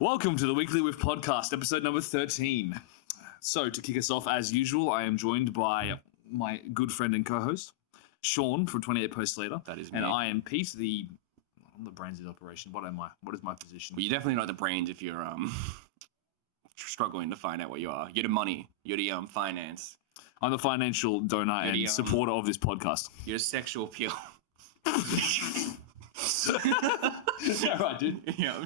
Welcome to the Weekly Whiff podcast, episode number 13. So, to kick us off, as usual, I am joined by my good friend and co-host, Shaun from 28 Posts Later. That is me. And I am Pete, I'm the brains of the operation. What am I? What is my position? Well, you're definitely not the brains if you're struggling to find out what you are. You're the money. You're the finance. I'm the financial donor and supporter of this podcast. You're the sexual appeal. Yeah, right, dude. Yeah.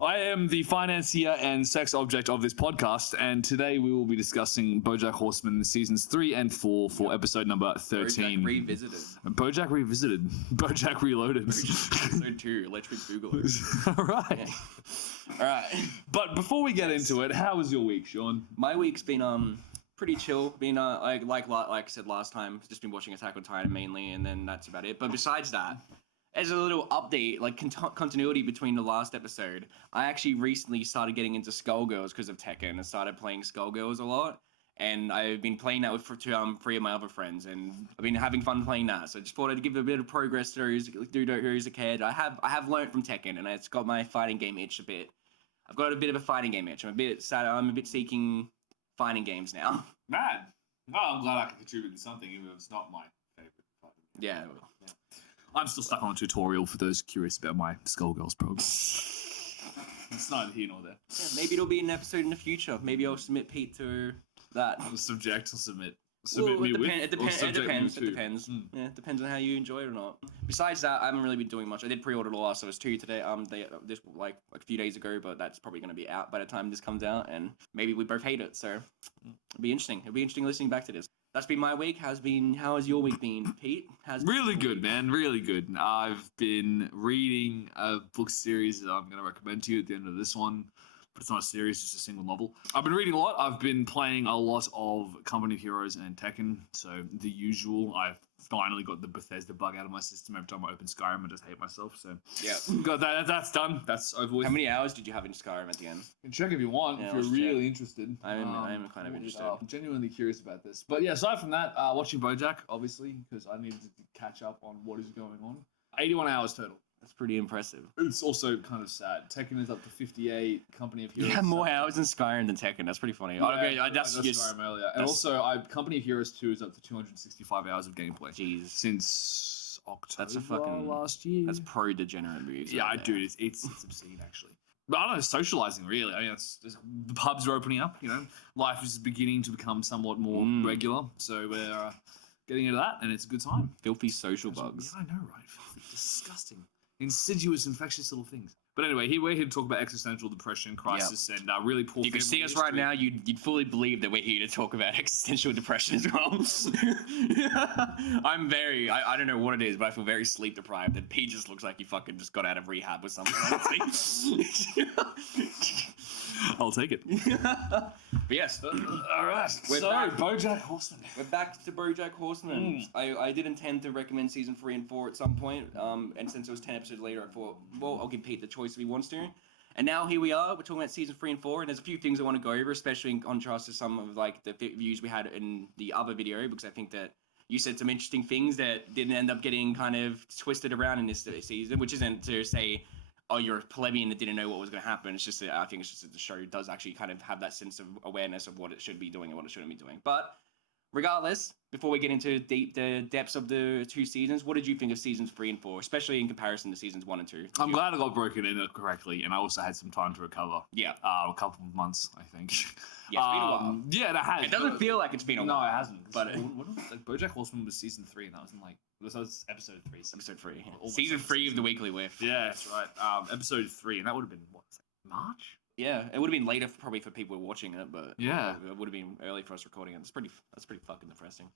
I am the financier and sex object of this podcast, and today we will be discussing Bojack Horseman seasons 3 and 4 for episode number 13. Bojack Revisited. Bojack Revisited. Bojack Reloaded. Episode 2, Electric Boogaloo. All right. Yeah. All right. But before we get into it, how was your week, Shaun? My week's been pretty chill. Been like I said last time, just been watching Attack on Titan mainly, and then that's about it. But besides that, as a little update, like continuity between the last episode, I actually recently started getting into Skullgirls because of Tekken and started playing Skullgirls a lot. And I've been playing that with three of my other friends, and I've been having fun playing that. So I just thought I'd give a bit of progress to those who's a kid. I have learned from Tekken, and it's got my fighting game itch a bit. I've got a bit of a fighting game itch. I'm a bit sad. I'm a bit seeking fighting games now. Mad. Well, I'm glad I can contribute to something, even if it's not my favorite fighting game. Yeah. I'm still stuck on a tutorial for those curious about my Skullgirls program. It's neither here nor there. Yeah, maybe it'll be an episode in the future. Maybe I'll submit Pete to that. I'll submit. Well, Me it with. depends. Or subject me to. It depends. Yeah, it depends on how you enjoy it or not. Besides that, I haven't really been doing much. I did pre-order The Last of Us 2 today. This like a few days ago, but that's probably going to be out by the time this comes out, and maybe we both hate it. So it'll be interesting. It'll be interesting listening back to this. That's been my week. How has your week been, Pete? Really good, man. Really good. I've been reading a book series that I'm going to recommend to you at the end of this one. But it's not a series, it's just a single novel. I've been reading a lot. I've been playing a lot of Company of Heroes and Tekken. So the usual. I've finally got the Bethesda bug out of my system. Every time I open Skyrim, I just hate myself. So yeah, got that. That's done. That's over with. How many hours did you have in Skyrim at the end? You can check if you want, if you're really interested. I am kind of interested. I'm genuinely curious about this. But yeah, aside from that, watching Bojack, obviously, because I needed to catch up on what is going on. 81 hours total. That's pretty impressive. It's also kind of sad. Tekken is up to 58. Company of Heroes. You have more hours in Skyrim than Tekken. That's pretty funny. Yeah, okay, that's Skyrim earlier. And also, Company of Heroes 2 is up to 265 hours of gameplay. Jeez. Since October that's a fucking, last year. That's pro degenerate moves. Yeah, right dude, it's obscene, actually. But I don't know, socializing, really. I mean, the pubs are opening up, Life is beginning to become somewhat more regular. So we're getting into that, and it's a good time. Filthy social bugs. Yeah, I know, right? Filthy, disgusting. Insidious, infectious little things. But anyway, we're here to talk about existential depression, crisis, and really poor. If you could see us right now, you'd fully believe that we're here to talk about existential depression as well. I'm I don't know what it is, but I feel very sleep deprived. And Pete just looks like he fucking just got out of rehab or something. I'll take it. But yes. All right. Bojack Horseman. We're back to Bojack Horseman. I did intend to recommend season 3 and 4 at some point. And since it was 10 episodes later, I thought, well, I'll give Pete the choice if he wants to. And now here we are. We're talking about season 3 and 4, and there's a few things I want to go over, especially in contrast to some of like the views we had in the other video, because I think that you said some interesting things that didn't end up getting kind of twisted around in this season, which isn't to say, oh, you're a plebeian that didn't know what was going to happen. It's just that I think it's just that the show does actually kind of have that sense of awareness of what it should be doing and what it shouldn't be doing. But regardless, before we get into the depths of the 2 seasons, what did you think of seasons 3 and 4, especially in comparison to seasons 1 and 2? I'm glad I got broken in correctly, and I also had some time to recover. Yeah. A couple of months, I think. Yeah, it's been a while. Yeah, it has. It doesn't feel like it's been a while. No, it hasn't. But Bojack Horseman was season 3, and that was in that was episode 3. Episode 3. Yeah. Season 3 of the Weekly Whiff. Yeah, that's right. Episode 3, and that would have been March? Yeah, it would have been later probably for people watching it, but yeah, it would have been early for us recording it. That's pretty fucking depressing.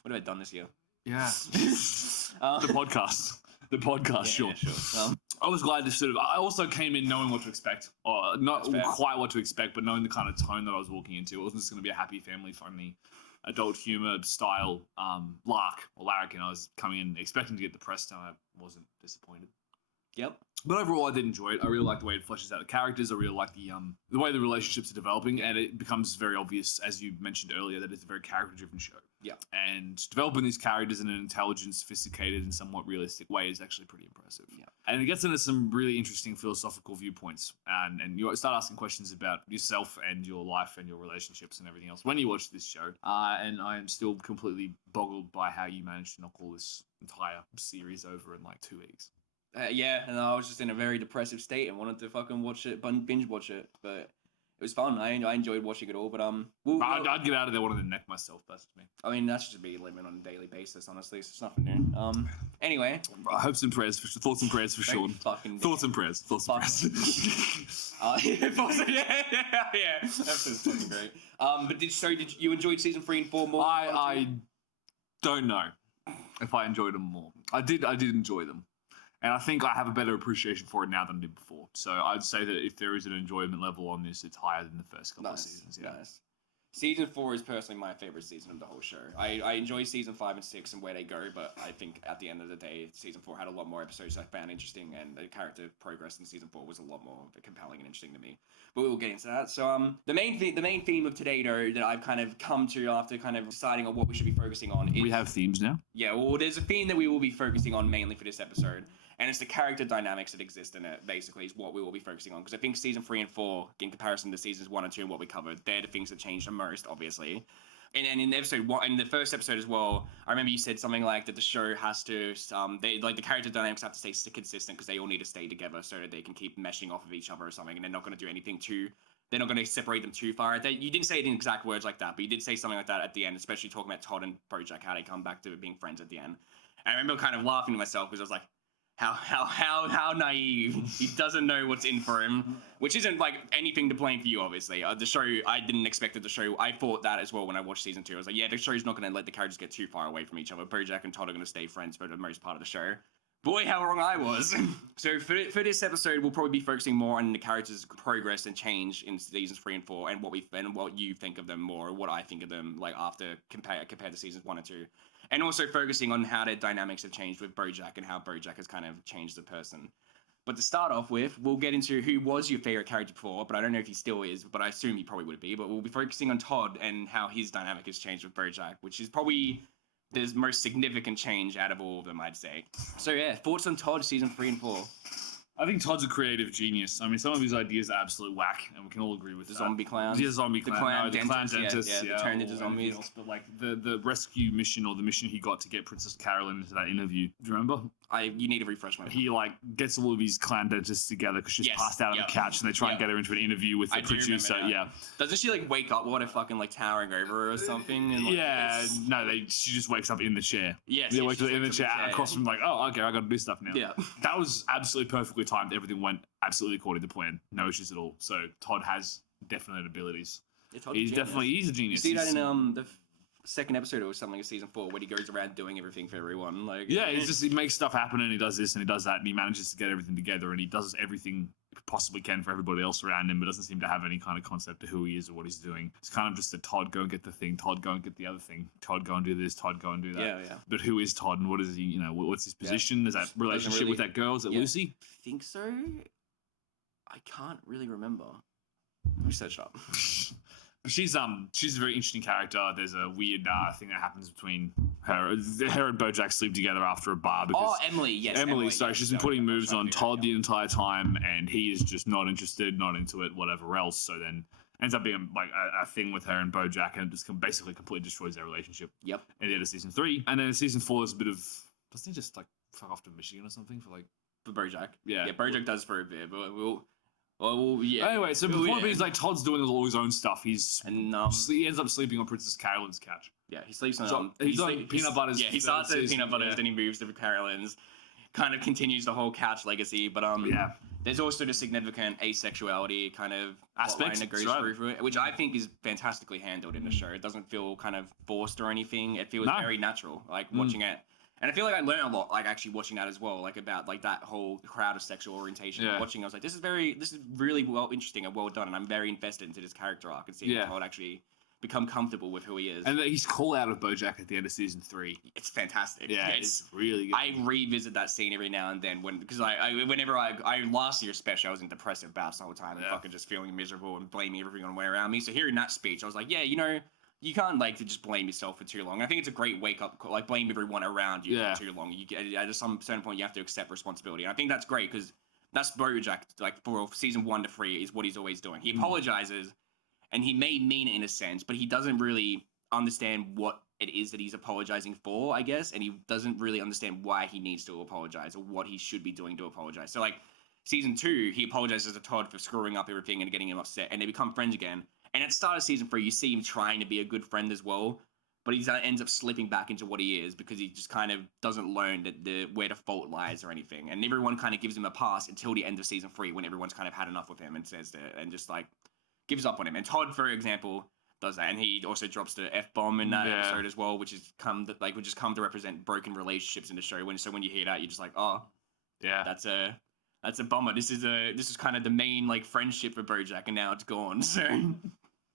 What have I done this year? Yeah, the podcast, sure. Yeah, sure. I was glad to I also came in knowing what to expect, or not quite what to expect, but knowing the kind of tone that I was walking into. It wasn't just going to be a happy, family-friendly, adult humor style lark, and I was coming in expecting to get depressed, and I wasn't disappointed. Yep. But overall, I did enjoy it. I really like the way it fleshes out the characters. I really like the way the relationships are developing, and it becomes very obvious, as you mentioned earlier, that it's a very character-driven show. Yeah. And developing these characters in an intelligent, sophisticated, and somewhat realistic way is actually pretty impressive. Yeah. And it gets into some really interesting philosophical viewpoints, and you start asking questions about yourself and your life and your relationships and everything else when you watch this show. And I am still completely boggled by how you managed to knock all this entire series over in like 2 weeks. Yeah, and I was just in a very depressive state and wanted to fucking watch it, binge watch it, but it was fun. I enjoyed watching it all, but I'd get out of there wanting to neck myself. That's just me. I mean, that's just me living on a daily basis, honestly. So it's nothing new. Anyway, hopes and prayers, thoughts and prayers for Shaun. Thoughts and prayers. Yeah. That's just fucking great. But did you enjoy season 3 and 4 more? I don't know if I enjoyed them more. I did enjoy them. And I think I have a better appreciation for it now than I did before. So I'd say that if there is an enjoyment level on this, it's higher than the first couple of seasons. Yeah. Nice. Season 4 is personally my favorite season of the whole show. I enjoy season 5 and 6 and where they go, but I think at the end of the day, season 4 had a lot more episodes I found interesting, and the character progress in season 4 was a lot more compelling and interesting to me. But we will get into that. So the main theme of today, though, that I've kind of come to after kind of deciding on what we should be focusing on is... We have themes now? Yeah, well, there's a theme that we will be focusing on mainly for this episode. And it's the character dynamics that exist in it, basically, is what we will be focusing on. Because I think season 3 and 4, in comparison to seasons 1 and 2 and what we covered, they're the things that changed the most, obviously. And in episode 1, in the first episode as well, I remember you said something like that the show has to, the character dynamics have to stay consistent because they all need to stay together so that they can keep meshing off of each other or something, and they're not going to do anything they're not going to separate them too far. You didn't say it in exact words like that, but you did say something like that at the end, especially talking about Todd and Bojack, how they come back to being friends at the end. And I remember kind of laughing to myself because I was like, how naive. He doesn't know what's in for him, which isn't like anything to blame for you, obviously. The show, I didn't expect it to show. I thought that as well when I watched season 2. I was like, yeah, the show's not going to let the characters get too far away from each other. Bojack and Todd are going to stay friends for the most part of the show. Boy, how wrong I was. So for this episode, we'll probably be focusing more on the characters' progress and change in seasons 3 and 4, and what you think of them more, what I think of them like after compared to seasons 1 and 2. And also focusing on how their dynamics have changed with Bojack and how Bojack has kind of changed the person. But to start off with, we'll get into who was your favorite character before, but I don't know if he still is, but I assume he probably would be. But we'll be focusing on Todd and how his dynamic has changed with Bojack, which is probably the most significant change out of all of them, I'd say. So yeah, thoughts on Todd season 3 and 4? I think Todd's a creative genius. I mean, some of his ideas are absolute whack, and we can all agree with the that. zombie clown. The zombie clown. The clown dentist. Yeah, the turned into zombies. But like the rescue mission or the mission he got to get Princess Carolyn into that interview. Do you remember? You need to refresh my. He like gets all of his clown dentists together because she's passed out on the couch, and they try and get her into an interview with the producer. Yeah. Doesn't she like wake up while they're fucking like towering over her or something? And, like, no, she just wakes up in the chair. Yes. They wakes up in the chair across from like, oh, okay, I got to do stuff now. Yeah. That was absolutely perfectly timed. Everything went absolutely according to plan. No issues at all. So Todd has definite abilities. Yeah, he's a genius. You see that in the second episode or something of season 4 when he goes around doing everything for everyone. Like he makes stuff happen, and he does this and he does that, and he manages to get everything together, and he does everything he possibly can for everybody else around him, but doesn't seem to have any kind of concept of who he is or what he's doing. It's kind of just a Todd, go and get the thing, Todd, go and get the other thing, Todd, go and do this, Todd, go and do that. Yeah. But who is Todd, and what is he, what's his position? Is that relationship with that girl? Is it Lucy? I think so. I can't really remember. Let me search it up. She's a very interesting character. There's a weird thing that happens between her and Bojack sleep together after a bar. Because Emily, yes. Emily, sorry, she's been putting moves on Todd the entire time, and he is just not interested, not into it, whatever else. So then ends up being like a thing with her and Bojack, and it just basically completely destroys their relationship. Yep. At the end of season 3, and then in season 4, there's a bit of, doesn't he just like fuck off to Michigan or something for Bojack? Yeah. Yeah, Bojack does for a bit, but yeah. Anyway, so the point is, like, Todd's doing all his own stuff. He ends up sleeping on Princess Carolyn's couch. Yeah, he sleeps on peanut butters. Yeah, he starts at peanut butters, then he moves to Carolyn's. Kind of continues the whole couch legacy, but there's also the significant asexuality kind of aspect that goes through it, which I think is fantastically handled in the show. It doesn't feel kind of forced or anything. It feels very natural, like watching it. And I feel like I learned a lot, like actually watching that as well, like about like that whole crowd of sexual orientation. Yeah. Watching, I was like, this is really well interesting and well done, and I'm very invested into this character arc and seeing Todd actually become comfortable with who he is. And his call out of Bojack at the end of season 3. It's fantastic. Yeah, it's really good. I revisit that scene every now and then because whenever I last year especially I was in depressive bouts the whole time and fucking just feeling miserable and blaming everything on the way around me. So hearing that speech, I was like, yeah, you know, you can't like to just blame yourself for too long. I think it's a great wake up call, like blame everyone around you for too long. You get at some certain point you have to accept responsibility. And I think that's great because that's Bojack. Like for season 1 to 3 is what he's always doing. He apologizes, and he may mean it in a sense, but he doesn't really understand what it is that he's apologizing for, I guess, and he doesn't really understand why he needs to apologize or what he should be doing to apologize. So like season 2, he apologizes to Todd for screwing up everything and getting him upset, and they become friends again. And at the start of season 3, you see him trying to be a good friend as well, but he ends up slipping back into what he is because he just kind of doesn't learn where the fault lies or anything. And everyone kind of gives him a pass until the end of season 3 when everyone's kind of had enough with him and says that, and just like gives up on him. And Todd, for example, does that, and he also drops the F-bomb in that episode as well, which is come to represent broken relationships in the show. When you hear that, you're just like, oh, yeah, that's a bummer. This is kind of the main like friendship for Bojack, and now it's gone. So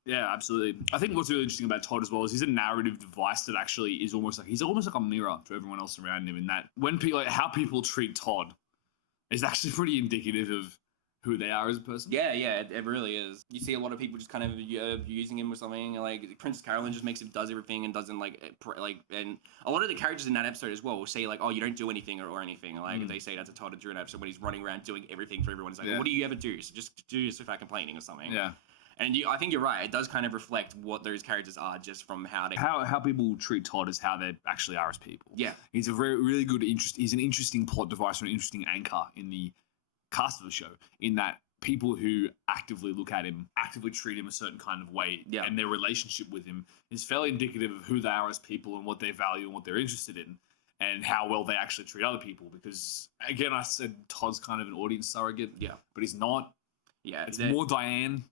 yeah, absolutely. I think what's really interesting about Todd as well is he's a narrative device that actually is almost like a mirror to everyone else around him. In that when people how people treat Todd is actually pretty indicative of who they are as a person. Yeah, it really is. You see a lot of people just kind of using him or something. Like Princess Carolyn just does everything and doesn't and a lot of the characters in that episode as well will say like, oh, you don't do anything or anything. Like they say that to Todd during an episode when he's running around doing everything for everyone. It's like, what do you ever do? So just do this without complaining or something. Yeah. And I think you're right. It does kind of reflect what those characters are just from how people treat Todd as how they actually are as people. Yeah. He's a really good he's an interesting plot device or an interesting anchor in the cast of the show, in that people who actively look at him, actively treat him a certain kind of way, and their relationship with him is fairly indicative of who they are as people and what they value and what they're interested in, and how well they actually treat other people. Because again, I said Todd's kind of an audience surrogate, but he's not. Yeah, it's more Diane.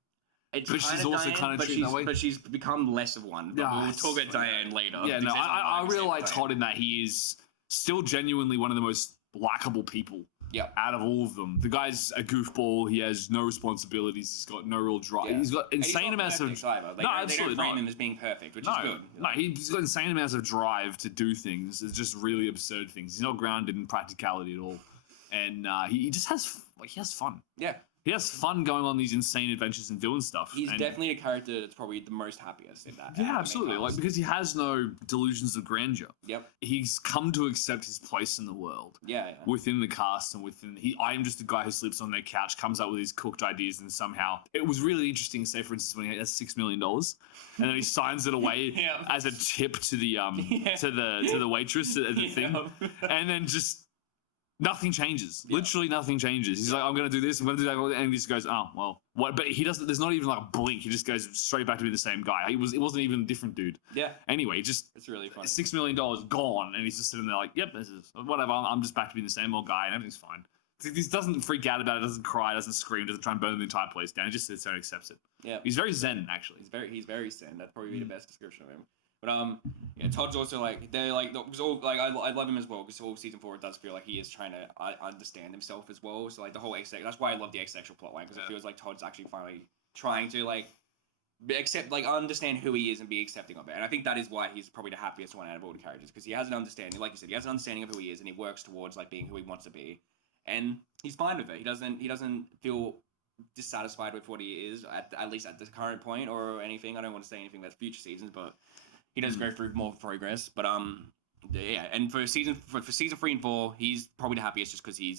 But she's also Diane, kind of treated that way. But she's become less of one. But we'll talk about Diane later. Yeah, no, I really like Todd in that he is still genuinely one of the most likable people out of all of them. The guy's a goofball. He has no responsibilities. He's got no real drive. Yeah. He's got insane amounts of... Like, absolutely they don't frame him as being perfect, which is good. No, he's got insane amounts of drive to do things. It's just really absurd things. He's not grounded in practicality at all. And he just has... he has fun. Yeah. He has fun going on these insane adventures and doing stuff. He's definitely a character that's probably the most happiest in that. Yeah, absolutely. Like, because he has no delusions of grandeur. Yep. He's come to accept his place in the world. Yeah. Within the cast and within... I am just a guy who sleeps on their couch, comes up with these cooked ideas, and somehow... It was really interesting, say, for instance, when he has $6 million, and then he signs it away as a tip to the to the waitress at the thing, and then just... Nothing changes. Yeah. Literally nothing changes. He's like, I'm going to do this, I'm going to do that, and he just goes, oh, well, what? But he doesn't, there's not even like a blink. He just goes straight back to be the same guy. It wasn't even a different dude. Yeah. Anyway, it's really funny. $6 million gone, and he's just sitting there like, yep, this is whatever. I'm just back to being the same old guy, and everything's fine. He doesn't freak out about it, doesn't cry, doesn't scream, doesn't try and burn the entire place down. He just sits there and accepts it. Yeah. He's very zen, actually. He's very zen. That'd probably be the best description of him. But Todd's also like they're like I love him as well because all season 4 it does feel like he is trying to understand himself as well. So like the whole that's why I love the asexual plotline because it feels like Todd's actually finally trying to understand who he is and be accepting of it. And I think that is why he's probably the happiest one out of all the characters because he has an understanding, like you said, he has an understanding of who he is and he works towards like being who he wants to be, and he's fine with it. He doesn't feel dissatisfied with what he is at least at the current point or anything. I don't want to say anything about future seasons, but. He does go through more progress, but and for season 3 and 4, he's probably the happiest just because he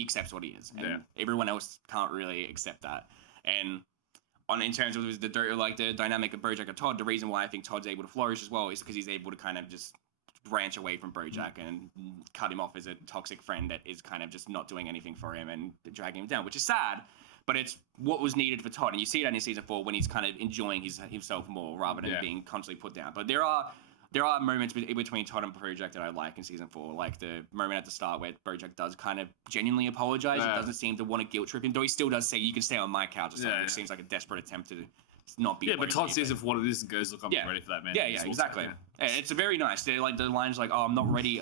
accepts what he is, and everyone else can't really accept that. And in terms of the dynamic of Bojack and Todd, the reason why I think Todd's able to flourish as well is because he's able to kind of just branch away from Bojack and cut him off as a toxic friend that is kind of just not doing anything for him and dragging him down, which is sad. But it's what was needed for Todd, and you see that in season 4 when he's kind of enjoying himself more rather than being constantly put down. But there are moments between Todd and Bojack that I like in season 4, like the moment at the start where Bojack does kind of genuinely apologize. He doesn't seem to want to guilt trip him, though he still does say, "You can stay on my couch," or something, which seems like a desperate attempt to not be. Yeah, but Todd sees it for what it is and goes, "Look, I'm ready for that, man." Yeah, exactly. And it's a very nice. They're like the lines like, "Oh, I'm not ready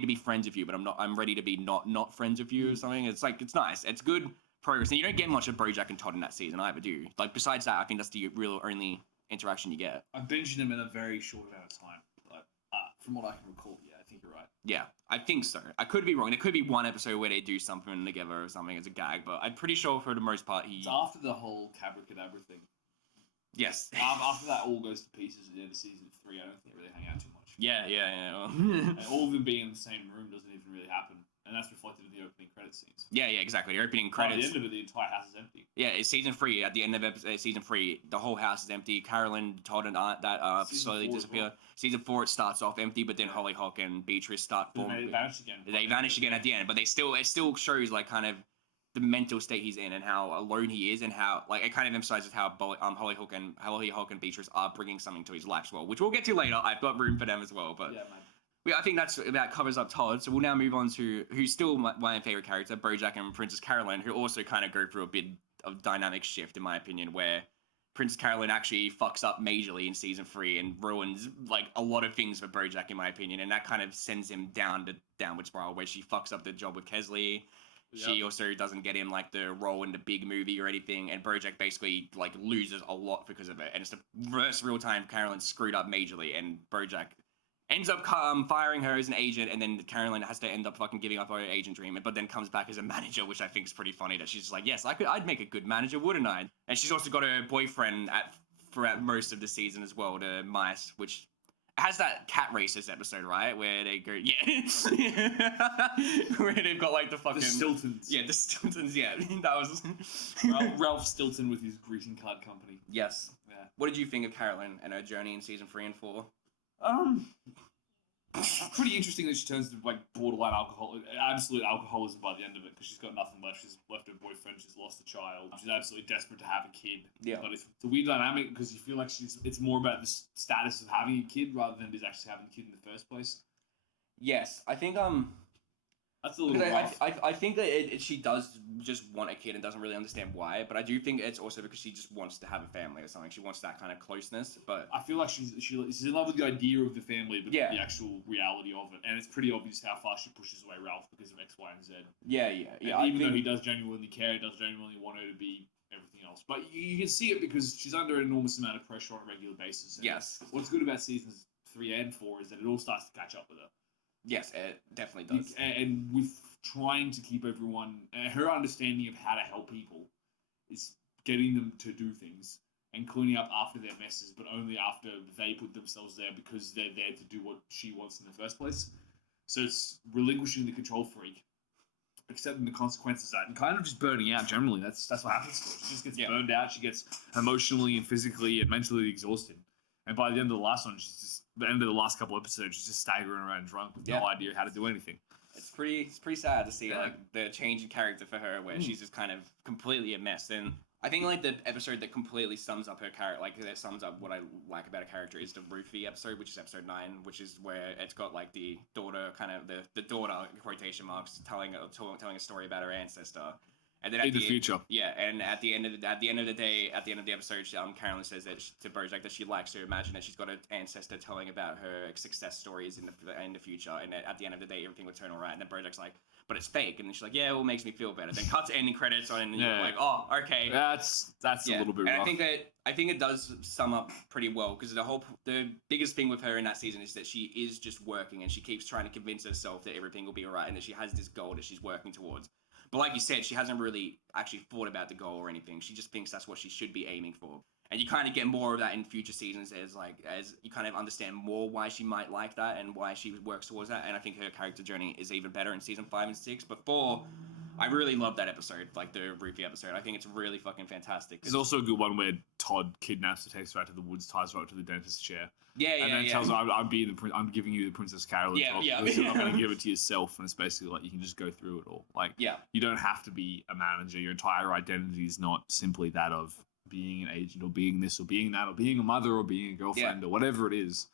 to be friends with you, but I'm ready to be not friends with you," or something. It's like it's nice. It's good. Progress, and you don't get much of Bojack and Todd in that season either, do you? Like besides that, I think that's the real only interaction you get. I binged them in a very short amount of time. But, from what I can recall, yeah, I think you're right. Yeah, I think so. I could be wrong. There could be one episode where they do something together or something as a gag, but I'm pretty sure for the most part It's after the whole Cadabra thing. Yes. After that all goes to pieces at the end of season 3, I don't think they really hang out too much. Yeah. And all of them being in the same room doesn't even really happen. And that's reflected in the opening credit scenes. Yeah, exactly. The opening By credits. the end of it, the entire house is empty. Yeah, it's season 3. At the end of season 3, the whole house is empty. Carolyn told an aunt that slowly disappeared. Season 4, it starts off empty, but then Hollyhock and Beatrice start forming. They vanish again. They vanish again at the end, but it still shows like kind of the mental state he's in and how alone he is, and how like it kind of emphasizes how Hollyhock and Beatrice are bringing something to his life as well, which we'll get to later. I've got room for them as well, but. Yeah, man. I think that covers up Todd. So we'll now move on to who's still my favorite character, Bojack and Princess Carolyn, who also kind of go through a bit of dynamic shift, in my opinion, where Princess Carolyn actually fucks up majorly in season 3 and ruins like a lot of things for Bojack, in my opinion, and that kind of sends him down the downward spiral where she fucks up the job with Kesley. Yep. She also doesn't get him like the role in the big movie or anything, and Bojack basically like loses a lot because of it. And it's the first real time Carolyn screwed up majorly, and Bojack ends up firing her as an agent, and then Carolyn has to end up fucking giving up her agent dream, but then comes back as a manager, which I think is pretty funny that she's just like, yes, I'd make a good manager, wouldn't I? And she's also got her boyfriend throughout most of the season as well, the Mice, which has that cat racist episode, right? Where they go, where they've got like the fucking... The Stiltons. Yeah, the Stiltons, yeah. That was... Ralph Stilton with his greeting card company. Yes. Yeah. What did you think of Carolyn and her journey in season 3 and 4? Pretty interesting that she turns to like borderline absolute alcoholism by the end of it, because she's got nothing left. She's left her boyfriend. She's lost a child. She's absolutely desperate to have a kid. Yeah. But it's a weird dynamic because you feel like it's more about the status of having a kid rather than it is actually having a kid in the first place. Yes, I think that's a little rough. I think that she does just want a kid and doesn't really understand why, but I do think it's also because she just wants to have a family or something. She wants that kind of closeness, but... I feel like she's in love with the idea of the family, but not the actual reality of it. And it's pretty obvious how far she pushes away Ralph because of X, Y, and Z. Yeah. Even though he does genuinely care, he does genuinely want her to be everything else. But you can see it because she's under an enormous amount of pressure on a regular basis. And yes. What's good about seasons 3 and 4 is that it all starts to catch up with her. Yes, it definitely does. And with trying to keep everyone, her understanding of how to help people is getting them to do things and cleaning up after their messes, but only after they put themselves there because they're there to do what she wants in the first place. So it's relinquishing the control freak, accepting the consequences of that, and kind of just burning out generally. That's what happens to her. She just gets burned out. She gets emotionally and physically and mentally exhausted. And by the end of the last one, the end of the last couple episodes, she's just staggering around drunk with no idea how to do anything. It's pretty sad to see like the change in character for her, where she's just kind of completely a mess. And I think like the episode that completely sums up her character, like that sums up what I like about a character, is the Ruthie episode, which is episode 9, which is where it's got like the daughter, kind of the daughter quotation marks, telling a story about her ancestor. And then in the future, and at the end of the episode, Carolyn says that to Bojack that she likes to imagine that she's got an ancestor telling about her success stories in the future, and at the end of the day, everything will turn all right. And then Bojack's like, but it's fake, and then she's like, yeah, well, it makes me feel better. Then cuts ending credits on, and you're like, oh, okay, that's a little bit rough. And I think it does sum up pretty well, because the biggest thing with her in that season is that she is just working, and she keeps trying to convince herself that everything will be all right, and that she has this goal that she's working towards. But like you said, she hasn't really actually thought about the goal or anything. She just thinks that's what she should be aiming for. And you kind of get more of that in future seasons as you kind of understand more why she might like that and why she works towards that. And I think her character journey is even better in season 5 and 6. But 4, I really love that episode, like the Ruthie episode. I think it's really fucking fantastic. There's also a good one where Todd kidnaps her, takes her out to the woods, ties her up to the dentist's chair. And then tells her, I'm giving you the Princess Carolyn job because you're not going to give it to yourself. And it's basically like you can just go through it all. Like, you don't have to be a manager. Your entire identity is not simply that of being an agent or being this or being that or being a mother or being a girlfriend or whatever it is.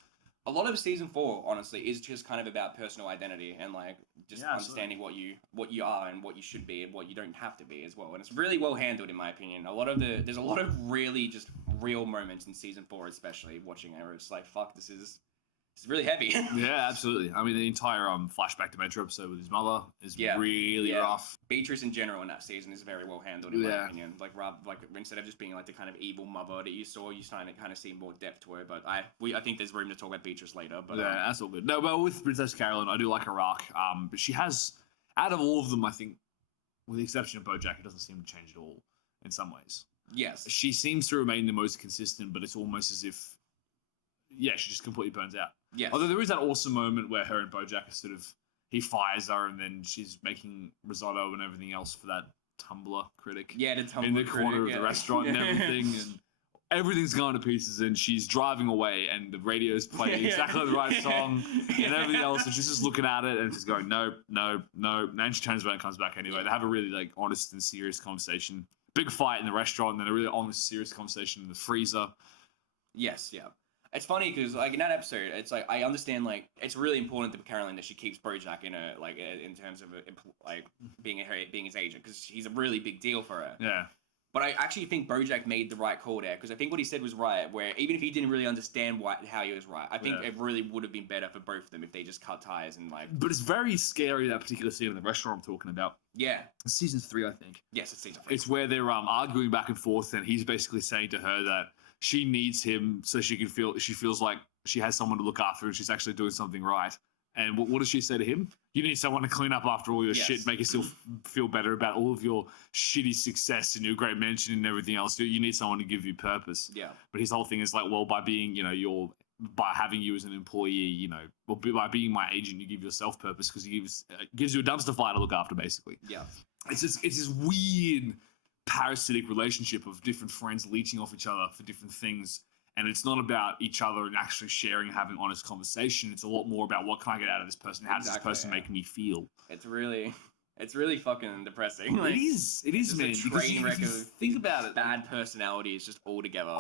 A lot of season 4, honestly, is just kind of about personal identity and like just understanding what you are and what you should be and what you don't have to be as well. And it's really well handled, in my opinion. There's a lot of really just real moments in season 4, especially watching it, where it's like, fuck, this is It's really heavy. Yeah, absolutely. I mean, the entire flashback to Metro episode with his mother is Yeah. really rough. Beatrice in general in that season is very well handled in my opinion. Like instead of just being like the kind of evil mother that you saw, you starting to kind of see more depth to her. But I think there's room to talk about Beatrice later. But yeah, that's all good. No, but with Princess Carolyn, I do like her arc. But she has, out of all of them, I think, with the exception of Bojack, it doesn't seem to change at all in some ways. Yes. She seems to remain the most consistent, but it's almost as if, yeah, she just completely burns out. Yes. Although there is that awesome moment where her and Bojack are sort of, he fires her and then she's making risotto and everything else for that Tumblr critic. Yeah, the Tumblr in the corner of the restaurant and everything, and everything's going to pieces, and she's driving away and the radio's playing exactly the right song and everything else, and she's just looking at it and she's going, no. And she turns around and comes back anyway. They have a really like honest and serious conversation. Big fight in the restaurant, and then a really honest, serious conversation in the freezer. Yes, yeah. It's funny because like in that episode, it's like I understand like it's really important to Carolyn that she keeps Bojack in a like in terms of like being his agent, because he's a really big deal for her. Yeah. But I actually think Bojack made the right call there, because I think what he said was right. Where even if he didn't really understand how he was right, I think it really would have been better for both of them if they just cut ties and like. But it's very scary, that particular scene in the restaurant I'm talking about. Yeah. It's season 3, I think. Yes, it's season 3. It's where they're arguing back and forth, and he's basically saying to her that she needs him so she feels like she has someone to look after and she's actually doing something right. And what does she say to him? You need someone to clean up after all your shit, make yourself feel better about all of your shitty success and your great mention and everything else. You need someone to give you purpose. Yeah. But his whole thing is like, well, by being, by having you as an employee, by being my agent, you give yourself purpose, because he gives you a dumpster fire to look after, basically. Yeah. It's this weird parasitic relationship of different friends leeching off each other for different things. And it's not about each other and actually sharing and having honest conversation. It's a lot more about, what can I get out of this person? How does this person make me feel? It's really fucking depressing. Like, it is, man. Because you think about it, bad personality is just all together.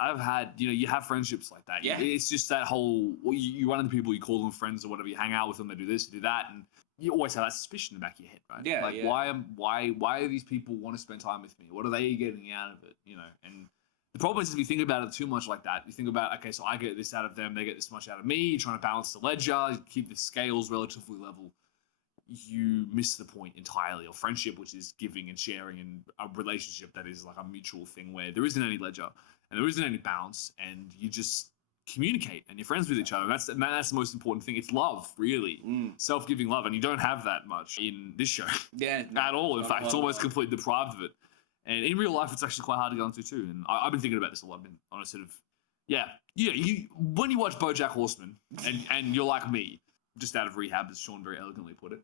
I've had, you have friendships like that. Yeah. It's just that whole, you run into people, you call them friends or whatever, you hang out with them, they do this, they do that, and you always have that suspicion in the back of your head, right? Yeah. Like, why do these people want to spend time with me? What are they getting out of it? And the problem is, if you think about it too much like that, you think about, okay, so I get this out of them, they get this much out of me, you're trying to balance the ledger, keep the scales relatively level. You miss the point entirely of friendship, which is giving and sharing, and a relationship that is like a mutual thing where there isn't any ledger and there isn't any balance, and you just communicate and you're friends with each other. That's the most important thing. It's love, really. Self-giving love, and you don't have that much in this show. Yeah. At all. In fact, it's almost completely deprived of it. And in real life, it's actually quite hard to go into too. And I've been thinking about this a lot. I've been on a sort of, when you watch Bojack Horseman and you're like me, just out of rehab, as Shaun very elegantly put it,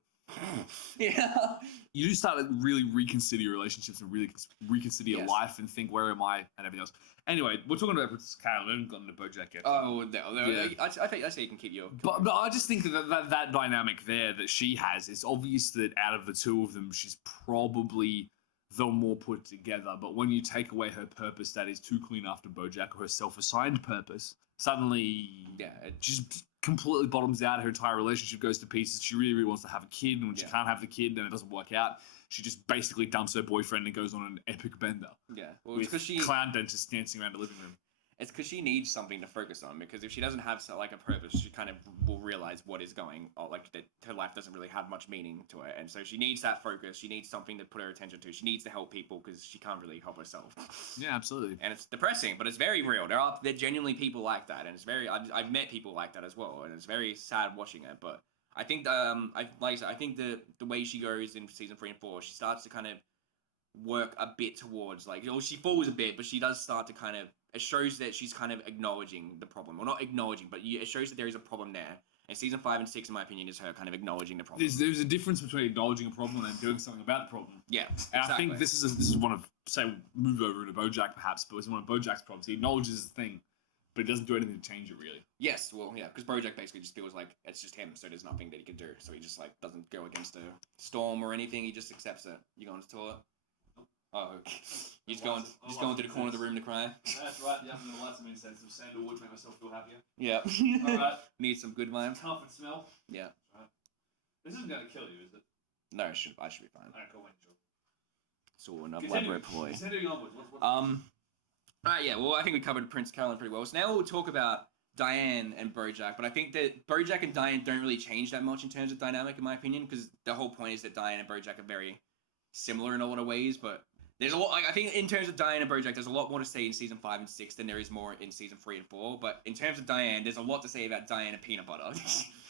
you do start to really reconsider your relationships and really reconsider your life and think, where am I, and everything else. Anyway, we're talking about Princess Carolyn. I haven't gotten to Bojack yet. Oh, no. Yeah. I think you can keep your. But I just think that dynamic there that she has, it's obvious that out of the two of them, she's probably the more put together. But when you take away her purpose that is to clean after Bojack, or her self-assigned purpose, suddenly it just completely bottoms out. Her entire relationship goes to pieces. She really, really wants to have a kid, and when she can't have the kid, then it doesn't work out. She just basically dumps her boyfriend and goes on an epic bender. Yeah, well, it's because clown dentist dancing around the living room. It's because she needs something to focus on, because if she doesn't have like a purpose, she kind of will realize what is going on, like that her life doesn't really have much meaning to her, and so she needs that focus. She needs something to put her attention to. She needs to help people because she can't really help herself. Yeah, absolutely. And it's depressing, but it's very real. There genuinely people like that, and it's very. I've met people like that as well, and it's very sad watching it. But I think I think the way she goes in season 3 and 4, she starts to kind of work a bit towards she falls a bit, but she does start to kind of. It shows that she's kind of acknowledging the problem. Well, not acknowledging, but it shows that there is a problem there. And season 5 and 6, in my opinion, is her kind of acknowledging the problem. There's a difference between acknowledging a problem and doing something about the problem. Yeah, and exactly. I think this is one of, say, move over into Bojack perhaps, but it's one of Bojack's problems. He acknowledges the thing, but he doesn't do anything to change it, really. Yes, well, yeah, because Bojack basically just feels like it's just him, so there's nothing that he can do. So he just doesn't go against a storm or anything. He just accepts it. You going to the toilet? Oh, you're just going to the corner of the room to cry? That's right, yeah, I'm going to light some incense, some sandalwood to make myself feel happier. Yeah. Alright. Need some good vibes. Comfort smell. Yeah. Right. This isn't going to kill you, is it? No, I should be fine. Alright, go in, Joe. So an elaborate ploy. Continuing onwards. Alright, yeah, well, I think we covered Prince Carolyn pretty well. So now we'll talk about Diane and Bojack, but I think that Bojack and Diane don't really change that much in terms of dynamic, in my opinion, because the whole point is that Diane and Bojack are very similar in a lot of ways, but there's a lot, like, I think in terms of Diane and Bojack, there's a lot more to say in season 5 and 6 than there is more in season 3 and 4, but in terms of Diane, there's a lot to say about Diane and Peanut Butter.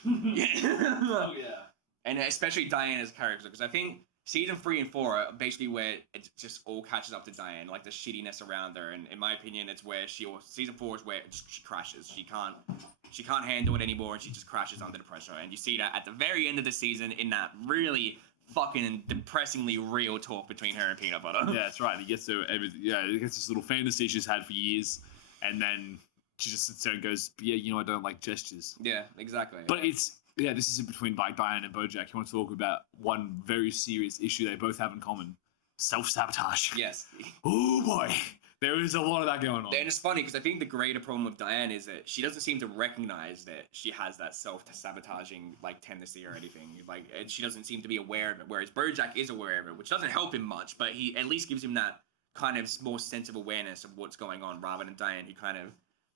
Yeah. Oh yeah. And especially Diane as a character, because I think season 3 and 4 are basically where it just all catches up to Diane, like the shittiness around her, and in my opinion, it's where season 4 is where she crashes. She can't handle it anymore, and she just crashes under the pressure, and you see that at the very end of the season in that really fucking depressingly real talk between her and Peanut Butter. Yeah, that's right. He gets to he gets this little fantasy she's had for years, and then she just sits there and goes, "Yeah, you know, I don't like gestures." Yeah, exactly. But this is in between Diane and Bojack. You want to talk about one very serious issue they both have in common: self-sabotage. Yes. Oh boy, there is a lot of that going on. And it's funny because I think the greater problem with Diane is that she doesn't seem to recognize that she has that self-sabotaging like tendency or anything. Like, and she doesn't seem to be aware of it. Whereas Bojack is aware of it, which doesn't help him much, but he at least gives him that kind of more sense of awareness of what's going on, rather than Diane, who kind of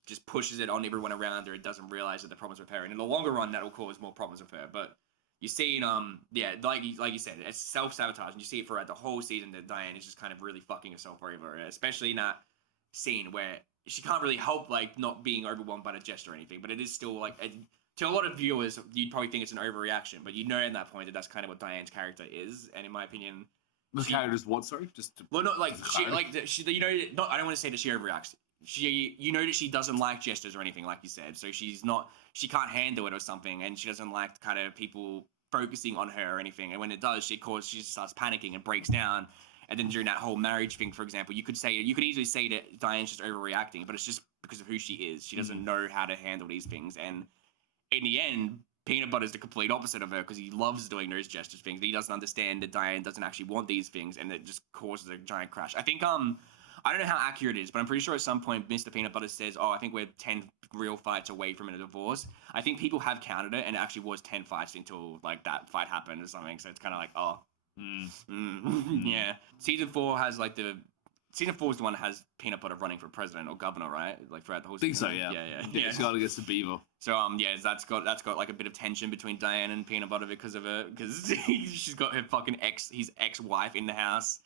just pushes it on everyone around her and doesn't realize that the problems with her. And in the longer run, that will cause more problems with her. But you see, like you said, it's self-sabotage, and you see it throughout the whole season that Diane is just kind of really fucking herself over, especially in that scene where she can't really help like not being overwhelmed by the gesture or anything, but it is still like to a lot of viewers, you'd probably think it's an overreaction, but you know at that point that that's kind of what Diane's character is, and in my opinion, the character is what? Sorry, well, not like she, you know, not I don't want to say that she overreacts. You know that she doesn't like gestures or anything, like you said, so she can't handle it or something, and she doesn't like kind of people focusing on her or anything, and when it does, she just starts panicking and breaks down. And then during that whole marriage thing, for example, you could easily say that Diane's just overreacting, but it's just because of who she is. She doesn't know how to handle these things, and in the end, Peanut Butter's the complete opposite of her, because he loves doing those gesture things. He doesn't understand that Diane doesn't actually want these things, and it just causes a giant crash. I think I don't know how accurate it is, but I'm pretty sure at some point Mr. Peanut Butter says, "Oh, I think we're 10 real fights away from a divorce." I think people have counted it, and it actually was 10 fights until like that fight happened or something. So it's kind of like, oh. Yeah. Season 4 is the one that has Peanut Butter running for president or governor, right? Like throughout the whole season. I think so, yeah. Yeah. He's got against the beaver. So that's got like a bit of tension between Diane and Peanut Butter because she's got her fucking his ex-wife in the house.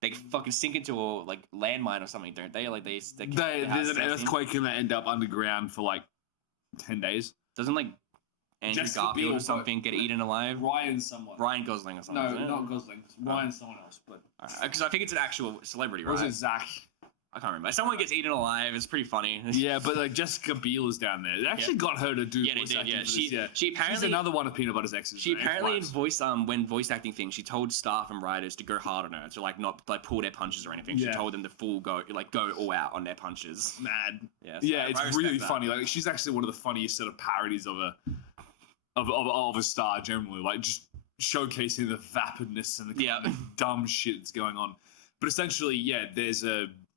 They fucking sink into a like landmine or something, don't they? Like there's an earthquake and they end up underground for like 10 days. Doesn't like Andrew Jessica Garfield Biel, or something get eaten alive? Ryan Gosling or something. No, not Gosling. Ryan someone else. But because I think it's an actual celebrity, right? Or is it Zach? I can't remember. Someone gets eaten alive. It's pretty funny. Yeah, but like Jessica Biel is down there. They actually got her to do voice acting for this. She apparently, she's another one of Peanut Butter's exes. She apparently in voice acting things, she told staff and writers to go hard on her, to like not like pull their punches or anything. She told them to go all out on their punches. Mad. Yeah. Yeah, it's really funny. Like she's actually one of the funniest sort of parodies of a star generally. Like just showcasing the vapidness and the kind of dumb shit that's going on. But essentially,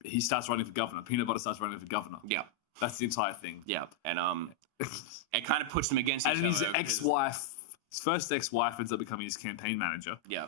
he starts running for governor. Peanut Butter starts running for governor. Yeah. That's the entire thing. Yeah. And it kind of puts them against each other. And his first ex-wife ends up becoming his campaign manager. Yeah.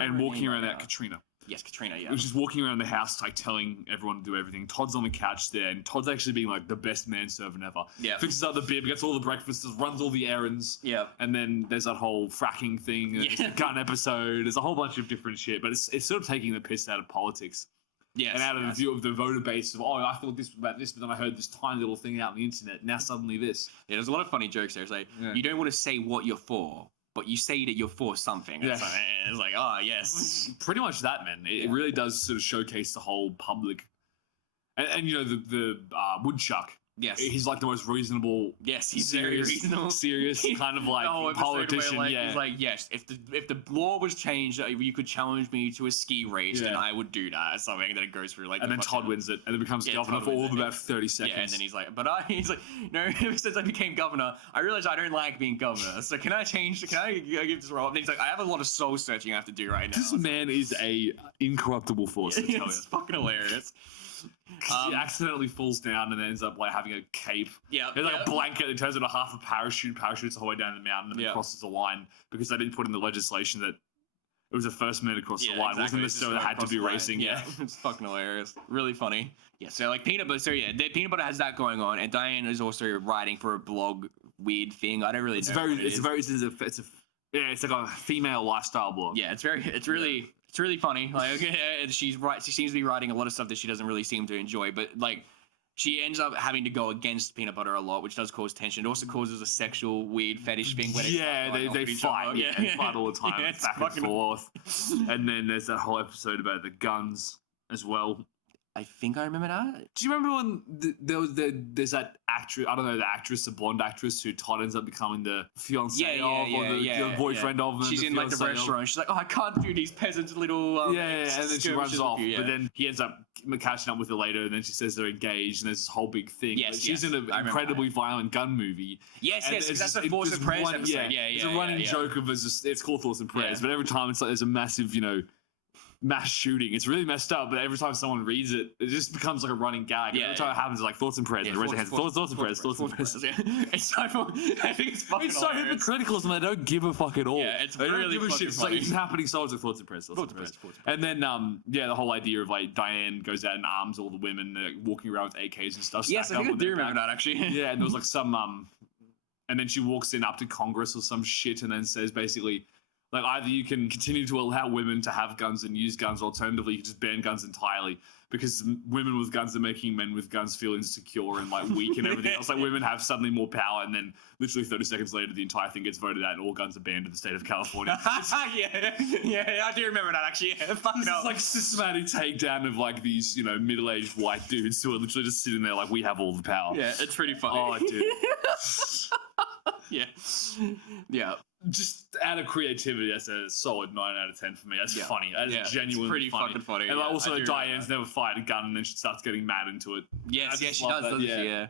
And walking around that Katrina. Yes, Katrina, yeah. Which is walking around the house, like telling everyone to do everything. Todd's on the couch there, and Todd's actually being like the best manservant ever. Yeah. Fixes up the bib, gets all the breakfast, runs all the errands. Yeah. And then there's that whole fracking thing, there's the gun episode, there's a whole bunch of different shit, but it's sort of taking the piss out of politics. Yes. And out of the view of the voter base of, I thought this about this, but then I heard this tiny little thing out on the internet, now suddenly this. Yeah, there's a lot of funny jokes there. It's like, you don't want to say what you're for, but you say that you're for something. Yeah. It's like, oh, yes. Pretty much that, man. It really does sort of showcase the whole public. And you know, the woodchuck. Yes. He's like the most reasonable. Yes, he's very reasonable. Serious kind of like politician. He's like, yes, if the law was changed, you could challenge me to a ski race, then I would do that. Something that it goes through like. And then Todd wins it, and then becomes governor for all of about 30 seconds. Yeah, and then he's like, no. Ever since I became governor, I realized I don't like being governor. So can I change? Can I give this role? And he's like, I have a lot of soul searching I have to do right now. This man is a incorruptible force. It's fucking hilarious. He accidentally falls down and ends up like having a cape. Yeah. There's like a blanket that turns into half a parachute, parachutes the whole way down the mountain and then crosses the line because they didn't put in the legislation that it was the first minute across the line. It wasn't necessarily had to be racing. Yeah, it's fucking hilarious. Really funny. Yeah, so like Peanut Butter. So yeah, Peanut Butter has that going on, and Diane is also writing for a blog weird thing. I don't really know. It's like a female lifestyle blog. Yeah, it's really funny. Like, and she seems to be writing a lot of stuff that she doesn't really seem to enjoy, but like. She ends up having to go against Peanut Butter a lot, which does cause tension. It also causes a sexual weird fetish thing. Where they fight. Yeah, they fight all the time, back and forth. And then there's that whole episode about the guns as well. I think I remember that. Do you remember when there's that actress? I don't know, the actress, the blonde actress who Todd ends up becoming the fiance of, or the boyfriend of. She's in like the restaurant. She's like, oh, I can't do these peasants' little. And then she runs off. But then he ends up catching up with her later, and then she says they're engaged, and there's this whole big thing. She's in an incredibly violent gun movie. Yes, that's the Thoughts and Prayers episode. It's a running joke of it's called Thoughts and Prayers, but every time it's like there's a massive, mass shooting. It's really messed up, but every time someone reads it, it just becomes like a running gag. Every time it happens, it's like Thoughts and Prayers. Thoughts and Prayers. It's so. I think it's fucking. It's so hypocritical, and they don't give a fuck at all. Yeah, it's they really don't give a shit. It's like it's happening. So it's like Thoughts and Prayers. And then the whole idea of like Diane goes out and arms all the women walking around with AKs and stuff. Yes, I think I do remember that actually. Yeah, and there was like some and then she walks in up to Congress or some shit, and then says basically. Like, either you can continue to allow women to have guns and use guns, alternatively, you can just ban guns entirely. Because women with guns are making men with guns feel insecure and, like, weak and everything else. Like, women have suddenly more power, and then literally 30 seconds later, the entire thing gets voted out and all guns are banned in the state of California. yeah, I do remember that, actually. Yeah, it's like systematic takedown of, like, these, middle-aged white dudes who are literally just sitting there like, we have all the power. Yeah, it's pretty funny. Oh, dude. Yeah. Just out of creativity, that's a solid 9 out of 10 for me. That's funny. That's genuinely pretty fucking funny. And also, Diane's never fired a gun, and then she starts getting mad into it. Yes, she does, doesn't she? Yeah.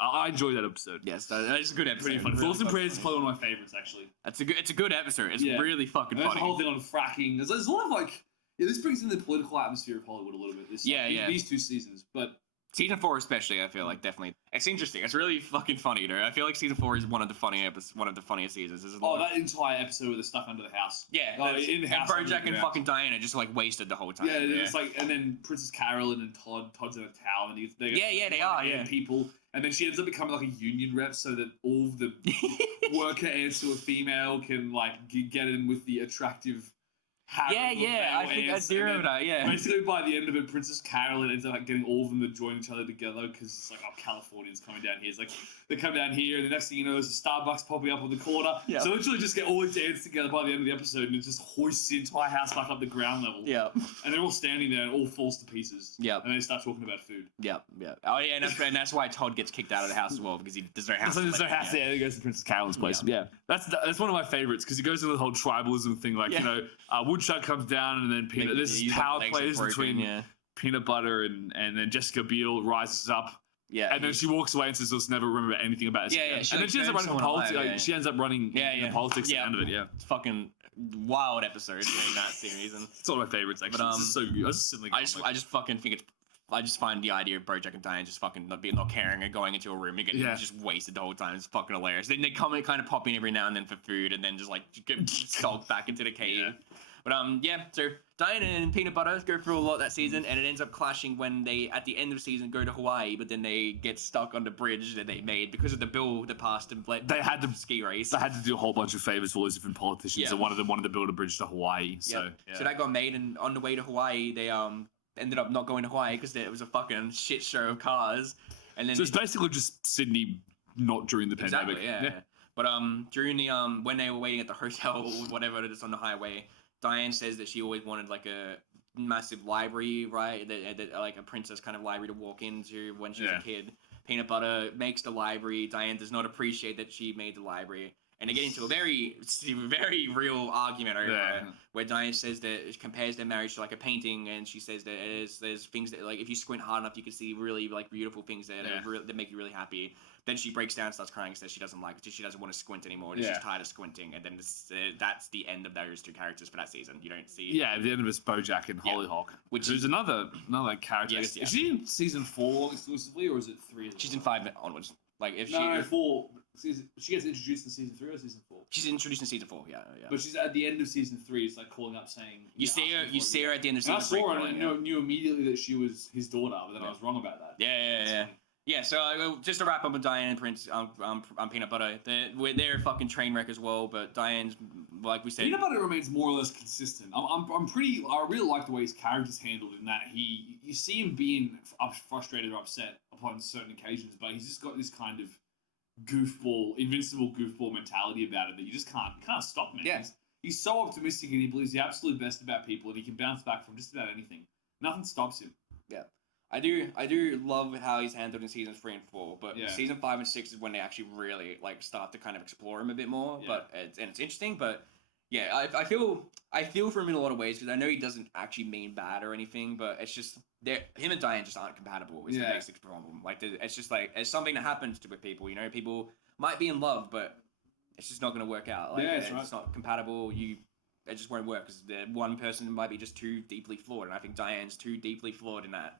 I enjoy that episode. Yes, it's a good episode. Pretty fun. Thoughts and Prayers is probably one of my favorites, actually. It's a good episode. It's really fucking funny. There's a whole thing on fracking. There's a lot of like, this brings in the political atmosphere of Hollywood a little bit. These 2 seasons, but. Season 4 especially, I feel like definitely. It's interesting. It's really fucking funny, though. I feel like season 4 is one of the funniest seasons. That entire episode with the stuff under the house. Yeah, in the house. And Bojack and fucking Diana just like wasted the whole time. Yeah, it's like, and then Princess Carolyn and Todd's in a tower, and they are. People, and then she ends up becoming like a union rep, so that all the worker ants to a female can like get in with the attractive. I think I do remember that, Basically, by the end of it, Princess Carolyn ends up like, getting all of them to join each other together because it's like, Californians coming down here. It's like, they come down here, and the next thing you know, there's a Starbucks popping up on the corner. Yeah. So literally just get all these ants together by the end of the episode, and it just hoists the entire house back up the ground level. Yeah. And they're all standing there, and it all falls to pieces. Yeah. And they start talking about food. Yeah. Oh, yeah, and that's why Todd gets kicked out of the house as well, because there's no house. There's no house there. He goes to Princess Carolyn's place. Yeah. That's one of my favorites, because he goes into the whole tribalism thing, like, Woodchuck comes down, and then there's power plays between Peanut Butter and then Jessica Biel rises up. Yeah. And then she walks away and says, let's never remember anything about it. Yeah. And then she ends up running for politics. She ends up running in politics at the end of it, It's fucking wild episode in that series. And it's one of my favorites, actually. It's so good. I just fucking think I just find the idea of Bojack and Diane just fucking not caring and going into a room and getting just wasted the whole time. It's fucking hilarious. Then they come and kind of pop in every now and then for food, and then just like get skulk back into the cave. Yeah. But so Diane and Peanut Butter go through a lot that season, and it ends up clashing when they, at the end of the season, go to Hawaii, but then they get stuck on the bridge that they made because of the bill that passed and they had to ski race. They had to do a whole bunch of favors for all these different politicians, and one of them wanted to build a bridge to Hawaii. So that got made, and on the way to Hawaii, they ended up not going to Hawaii because it was a fucking shit show of cars. And then so it's basically just Sydney, not during the pandemic. Exactly, yeah. But during the when they were waiting at the hotel or whatever that's on the highway, Diane says that she always wanted like a massive library, right? That like a princess kind of library to walk into when she was a kid. Peanut Butter makes the library. Diane does not appreciate that she made the library. And they get into a very, very real argument over it, where Diane says that she compares their marriage to like a painting, and she says that there's things that like if you squint hard enough, you can see really like beautiful things that make you really happy. Then she breaks down, starts crying, says she doesn't like it, she doesn't want to squint anymore. She's tired of squinting, and then that's the end of those 2 characters for that season. You don't see. Yeah, the end of it's Bojack and Hollyhock, which is another character. Is she in season 4 exclusively, or is it 3? She's in 5 onwards. Like if 4. She gets introduced in season 3 or season 4. She's introduced in season 4. Yeah. But she's at the end of season 3. It's like calling up saying You see her at the end of and season 3. I saw her and I knew immediately that she was his daughter, but then I was wrong about that. Yeah, so just to wrap up with Diane and Prince, Peanut Butter, they're a fucking train wreck as well. But Diane's, like we said, Peanut Butter remains more or less consistent. I really like the way his character's handled in that you see him being frustrated or upset upon certain occasions, but he's just got this kind of invincible goofball mentality about it that you just can't stop, man. Yeah. He's so optimistic and he believes the absolute best about people and he can bounce back from just about anything. Nothing stops him. Yeah. I do love how he's handled in seasons 3 and 4, but season 5 and 6 is when they actually really like start to kind of explore him a bit more. Yeah. But it's interesting. But yeah, I feel for him in a lot of ways because I know he doesn't actually mean bad or anything, but it's just him and Diane just aren't compatible. Is the basic problem. Like it's just like it's something that happens with people. You know, people might be in love, but it's just not going to work out. Like it's not compatible. It just won't work because the one person might be just too deeply flawed, and I think Diane's too deeply flawed in that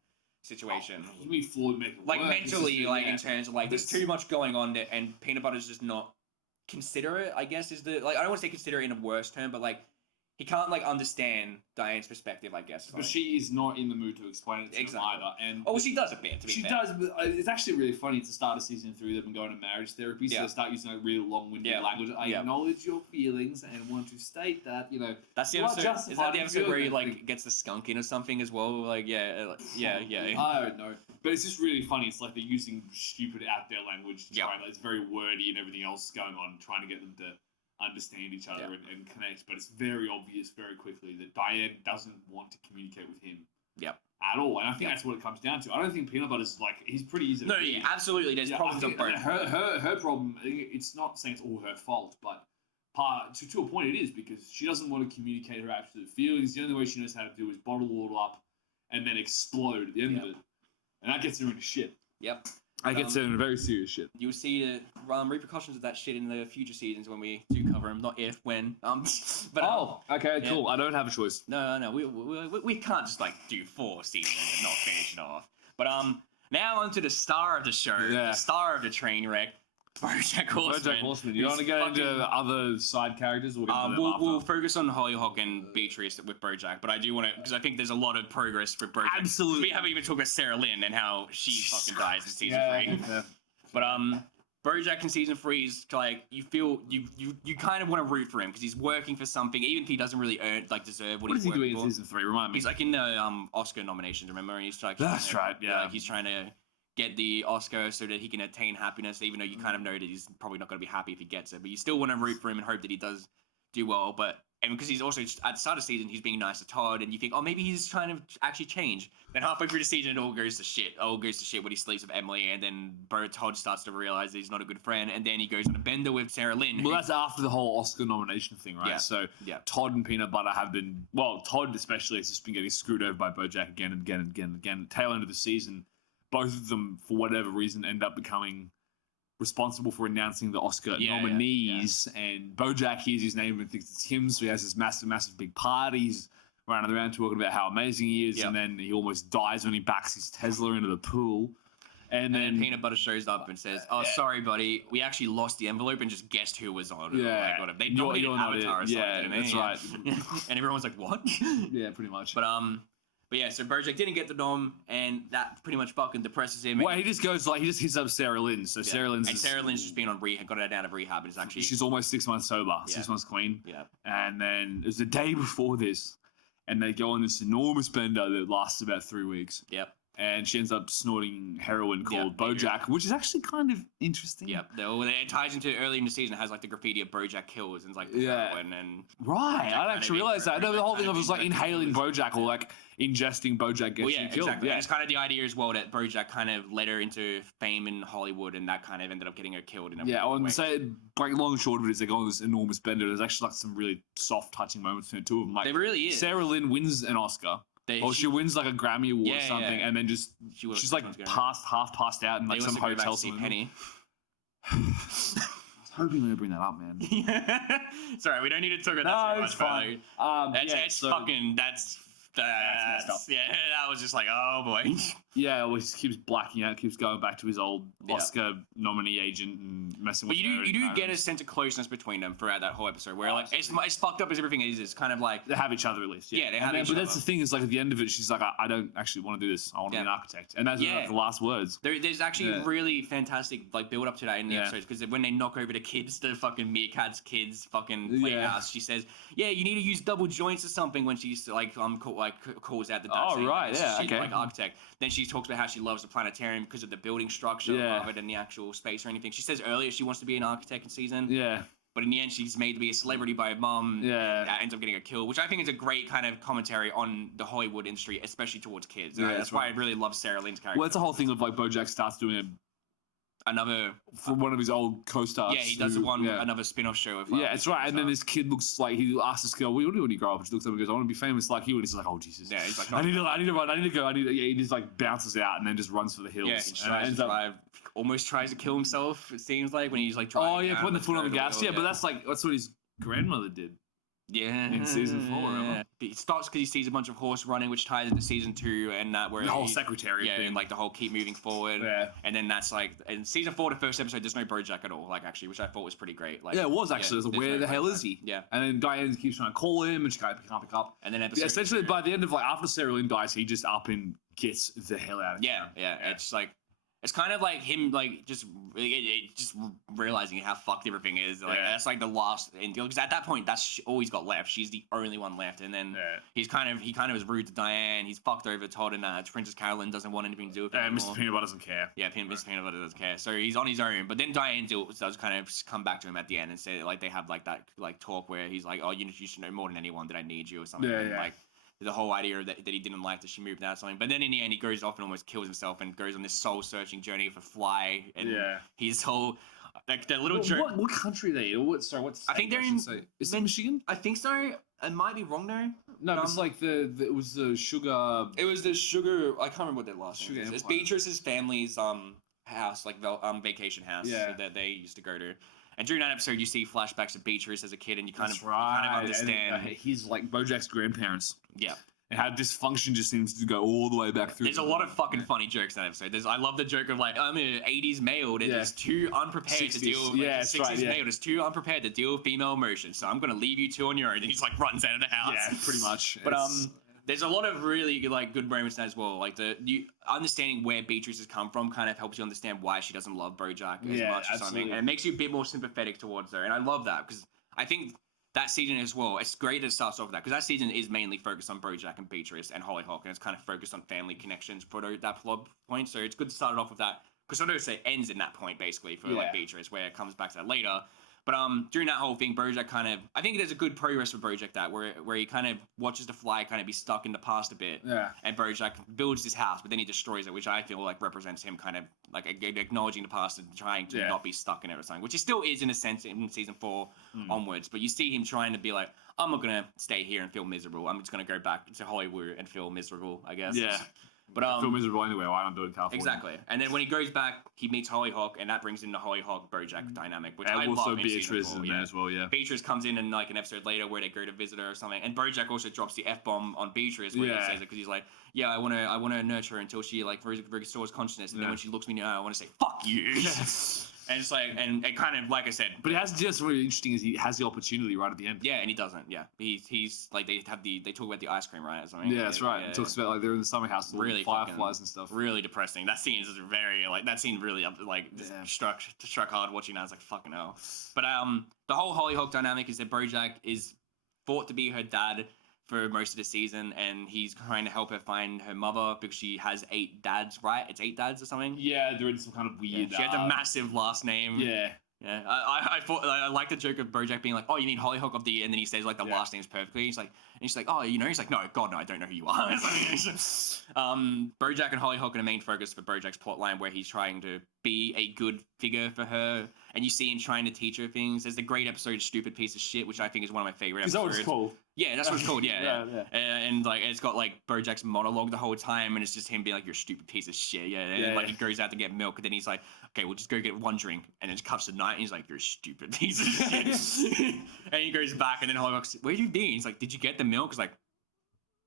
situation. You mean flawed, make it like work. Mentally, like in terms of like there's too much going on there, and Peanut Butter's just not considerate. I guess is the I don't want to say considerate in a worse term, but like he can't like understand Diane's perspective. I guess, but she is not in the mood to explain it to him either. And she does a bit. To be fair. Does. But it's actually really funny. It's the start of season 3. They've been going to marriage therapy, so they start using like really long-winded language. I acknowledge your feelings and want to state that That's the episode. Is that the episode where he like gets the skunk in or something as well? Like yeah. I don't know, but it's just really funny. It's like they're using stupid out there language to try. It's very wordy and everything else going on, trying to get them to understand each other and connect, but it's very obvious very quickly that Diane doesn't want to communicate with him at all, and I think that's what it comes down to. I don't think Peanut Butter's like, he's pretty easy to absolutely, there's problems of both. Her problem, it's not saying it's all her fault, but to a point it is, because she doesn't want to communicate her absolute feelings. The only way she knows how to do is bottle it all up and then explode at the end of it, and that gets her into shit. I get into very serious shit. You'll see the repercussions of that shit in the future seasons when we do cover them. Not if, when. Okay, cool. I don't have a choice. No. We can't just like do 4 seasons and not finish it off. But now onto the star of the show, the star of the train wreck, Bojack Horseman. You want to get into other side characters? We'll focus on Hollyhock and Beatrice with Bojack, but I do want to, because I think there's a lot of progress for Bojack. Absolutely. We haven't even talked about Sarah Lynn and how she fucking dies in season 3. Yeah. But Bojack in season 3 is like, you feel you kind of want to root for him because he's working for something, even if he doesn't really deserve what he's working for. What is he doing for. in season 3? Remind me. He's like in the Oscar nominations, remember? And he's like, that's right. Yeah. Like he's trying to get the Oscar so that he can attain happiness, even though you kind of know that he's probably not going to be happy if he gets it. But you still want to root for him and hope that he does do well. And because he's also, at the start of the season, he's being nice to Todd, and you think, oh, maybe he's trying to actually change. Then halfway through the season, it all goes to shit. When he sleeps with Emily, and then Todd starts to realize that he's not a good friend, and then he goes on a bender with Sarah Lynn. Well, that's after the whole Oscar nomination thing, right? Yeah. So Todd and Peanut Butter have been, Todd especially has just been getting screwed over by Bojack again and again and again and again. Tail end of the season, both of them, for whatever reason, end up becoming responsible for announcing the Oscar nominees. And Bojack hears his name and thinks it's him, so he has this massive big party. He's running around talking about how amazing he is, and then he almost dies when he backs his Tesla into the pool. And then Peanut Butter shows up and says, "Oh, sorry, buddy, we actually lost the envelope and just guessed who was on it." Yeah, like, they nominated Avatar or something. Yeah, that's right. And everyone's like, "What?" Yeah, pretty much. But yeah, so Bojack didn't get the nom, and that pretty much fucking depresses him. Well, he just hits up Sarah Lynn. So Sarah Lynn's just been on rehab, got her out of rehab, and is actually she's almost 6 months sober, 6 months clean. Yeah. And then it was the day before this, and they go on this enormous bender that lasts about 3 weeks. Yep. And she ends up snorting heroin called Bojack, which is actually kind of interesting. Yep. It ties into early in the season. It has like the graffiti of Bojack kills and it's like heroin and right. I didn't actually realize that. No, the whole thing of was like inhaling Bojack or like ingesting Bojack gets you killed. Exactly. Yeah, it's kind of the idea as well that Bojack kind of led her into fame in Hollywood, and that kind of ended up getting her killed. And so like long and short of it is they go on this enormous bender. There's actually like some really soft, touching moments between the two of them. Like there really is. Sarah Lynn wins an Oscar. She wins like a Grammy award or something, and then she's like half passed out in like some hotel. Penny. I was hoping we would bring that up, man. Sorry, we don't need to talk about that. No, it's fine. That's messed up. Yeah, that was just like, oh boy. Yeah, well, he keeps blacking out, keeps going back to his old Yeah. Oscar nominee agent and messing But with you her. do get a sense of closeness between them throughout that whole episode, where like it's fucked up as everything is. It's kind of like They have each other at least. Yeah, they have each But that's other. the thing is, like, at the end of it, she's like, I don't actually want to do this. I want to be an architect. And that's like, the last words. there's actually really fantastic like build up to that in the episodes, because when they knock over the kids, the fucking Meerkat's kids fucking playhouse, she says, "Yeah, you need to use double joints or something." When she's like calls out the dad. Oh, saying, right, like, yeah, she's okay. like architect. Then she talks about how she loves the planetarium because of the building structure rather than the actual space or anything. She says earlier she wants to be an architect in season. Yeah. But in the end, she's made to be a celebrity by her mum. Yeah. That ends up getting a kill, which I think is a great kind of commentary on the Hollywood industry, especially towards kids. And Yeah, that's why I really love Sarah Lynn's character. Well, it's the whole thing of like Bojack starts doing it Another for one of his old co-stars. he does another spin-off show of it's right. And then this kid looks like, he asks this girl, "What do you do when you grow up?" And she looks up and goes, "I want to be famous like you." And he's like, "Oh Jesus!" Yeah, he's like, I need to run. I need to go. He just like bounces out and then just runs for the hills. Yeah, he tries to drive, almost tries to kill himself. It seems like when he's like driving. Oh yeah, putting the foot on the gas. wheel, Yeah, but that's what his grandmother did. Yeah, in season 4. Remember? It starts because he sees a bunch of horse running, which ties into season 2, and that where The whole secretary thing. and like the whole keep moving forward. Yeah. And then that's like in season 4, the first episode, there's no Bojack at all, like actually, which I thought was pretty great. Like Yeah, it was actually. It was, there's where no the hell Bojack. is he? Yeah. And then Diane keeps trying to call him, and she can't pick up. And then episode Essentially, 2, by the end of like after Sarah Lynn dies, he just up and gets the hell out of yeah, it's like. It's kind of like him, like, just realizing how fucked everything is. Like, that's like the last, because at that point, that's all he's got left. She's the only one left, and then he kind of is rude to Diane. He's fucked over Todd, and Princess Carolyn doesn't want anything to do with him anymore. Mr. Peanut Butter doesn't care. Yeah, Mr. Peanut Butter doesn't care. So he's on his own. But then Diane does kind of come back to him at the end and say, like, they have like that like talk where he's like, "Oh, you should know more than anyone that I need you," or something. Yeah, And, yeah. like, the whole idea that he didn't like that she moved out or something. But then in the end, he goes off and almost kills himself and goes on this soul-searching journey for Fly. And his whole, like, that little joke. What country are they in? What state, I think they're in... Is it Michigan? I think so. I might be wrong, though. No, it's like it was the sugar... It was the sugar... I can't remember what their last name is. It's Empire. Beatrice's family's house, like vacation house that they used to go to. And during that episode, you see flashbacks of Beatrice as a kid, and you kind of understand. And, he's like Bojack's grandparents. Yeah. And how dysfunction just seems to go all the way back through. There's a lot of fucking funny jokes in that episode. I love the joke of like, I'm an 80s male that is too unprepared to deal with 60s male that's too unprepared to deal with female emotions. So I'm gonna leave you two on your own. And he's like runs out of the house. Yeah, pretty much. But there's a lot of really good moments in that as well. Like understanding where Beatrice has come from kind of helps you understand why she doesn't love Bojack as much or something. And it makes you a bit more sympathetic towards her. And I love that because I think that season as well, it's great that it starts off with that, because that season is mainly focused on Bojack and Beatrice and Hollyhock, and it's kind of focused on family connections for that plot point. So it's good to start it off with that, because I notice it ends in that point basically for like Beatrice, where it comes back to that later. But during that whole thing, Bojack kind of, I think there's a good progress for Bojack where he kind of watches the Fly kind of be stuck in the past a bit. Yeah. And Bojack builds this house, but then he destroys it, which I feel like represents him kind of like acknowledging the past and trying to not be stuck in it or something, which he still is in a sense in season 4 onwards. But you see him trying to be like, I'm not gonna stay here and feel miserable. I'm just gonna go back to Hollywood and feel miserable, I guess. Yeah. But I feel miserable anyway. Why don't do it in California? Exactly. And then when he goes back, he meets Hollyhock, and that brings in the Hollyhock Bojack dynamic, which I also love in Beatrice season 4, in there as well. Yeah. Beatrice comes in like an episode later where they go to visit her or something, and Bojack also drops the F-bomb on Beatrice where he says it because he's like, "Yeah, I want to nurture her until she like restores consciousness, and then when she looks me in the eye, I want to say fuck you." And it's like, and it kind of, like I said, but it has just really interesting is he has the opportunity right at the end. Yeah, and he doesn't. Yeah, he's like they talk about the ice cream, right? Or something. Yeah, that's right. It talks about like they're in the summer house, really fireflies and stuff. Really depressing. That scene is very like that scene really struck hard watching that. I was like fucking hell. But the whole Hollyhock dynamic is that Bojack is thought to be her dad for most of the season, and he's trying to help her find her mother because she has 8 dads, right? It's 8 dads or something. Yeah, they're in some kind of weird. She has a massive last name. Yeah. Yeah, I thought I like the joke of Bojack being like, "Oh, you mean Hollyhock of the," and then he says like the last names perfectly. He's like, "Oh, you know," he's like, "No, God, no, I don't know who you are." Bojack and Hollyhock are the main focus for Bojack's plotline, where he's trying to be a good figure for her, and you see him trying to teach her things. There's the great episode, "Stupid Piece of Shit," which I think is one of my favorite episodes. Is that what it's called? Yeah, that's what it's called. Yeah. And like it's got like Bojack's monologue the whole time, and it's just him being like, "You're a stupid piece of shit." Yeah, and like he goes out to get milk, and then he's like, "Okay, we'll just go get one drink," and then cuts the night, and he's like, "You're a stupid piece of shit." And he goes back, and then Hollyhock's, "Where have you been?" He's like, "Did you get the milk?" He's like,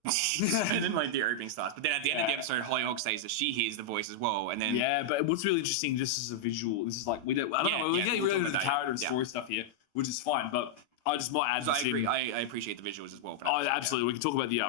and then like the opening starts. But then at the end of the episode, Hollyhock says that she hears the voice as well, and then but what's really interesting, just as a visual, this is like I don't know, we're getting really into the character and story stuff here, which is fine, but I just might add. So I appreciate the visuals as well. For that episode, absolutely. We can talk about the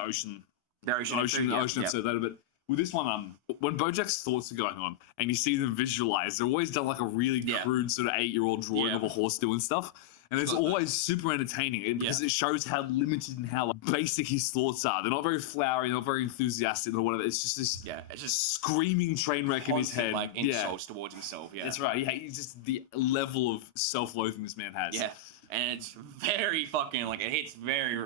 ocean episode later, but with this one, when Bojack's thoughts are going on and you see them visualized, they're always done like a really crude sort of 8-year-old drawing of a horse doing stuff. And it's always super entertaining because it shows how limited and how basic his thoughts are. They're not very flowery, not very enthusiastic or whatever. It's just this it's just screaming train wreck in his head. Like insults towards himself. Yeah, that's right. He's just the level of self-loathing this man has. Yeah, and it's very fucking like it hits very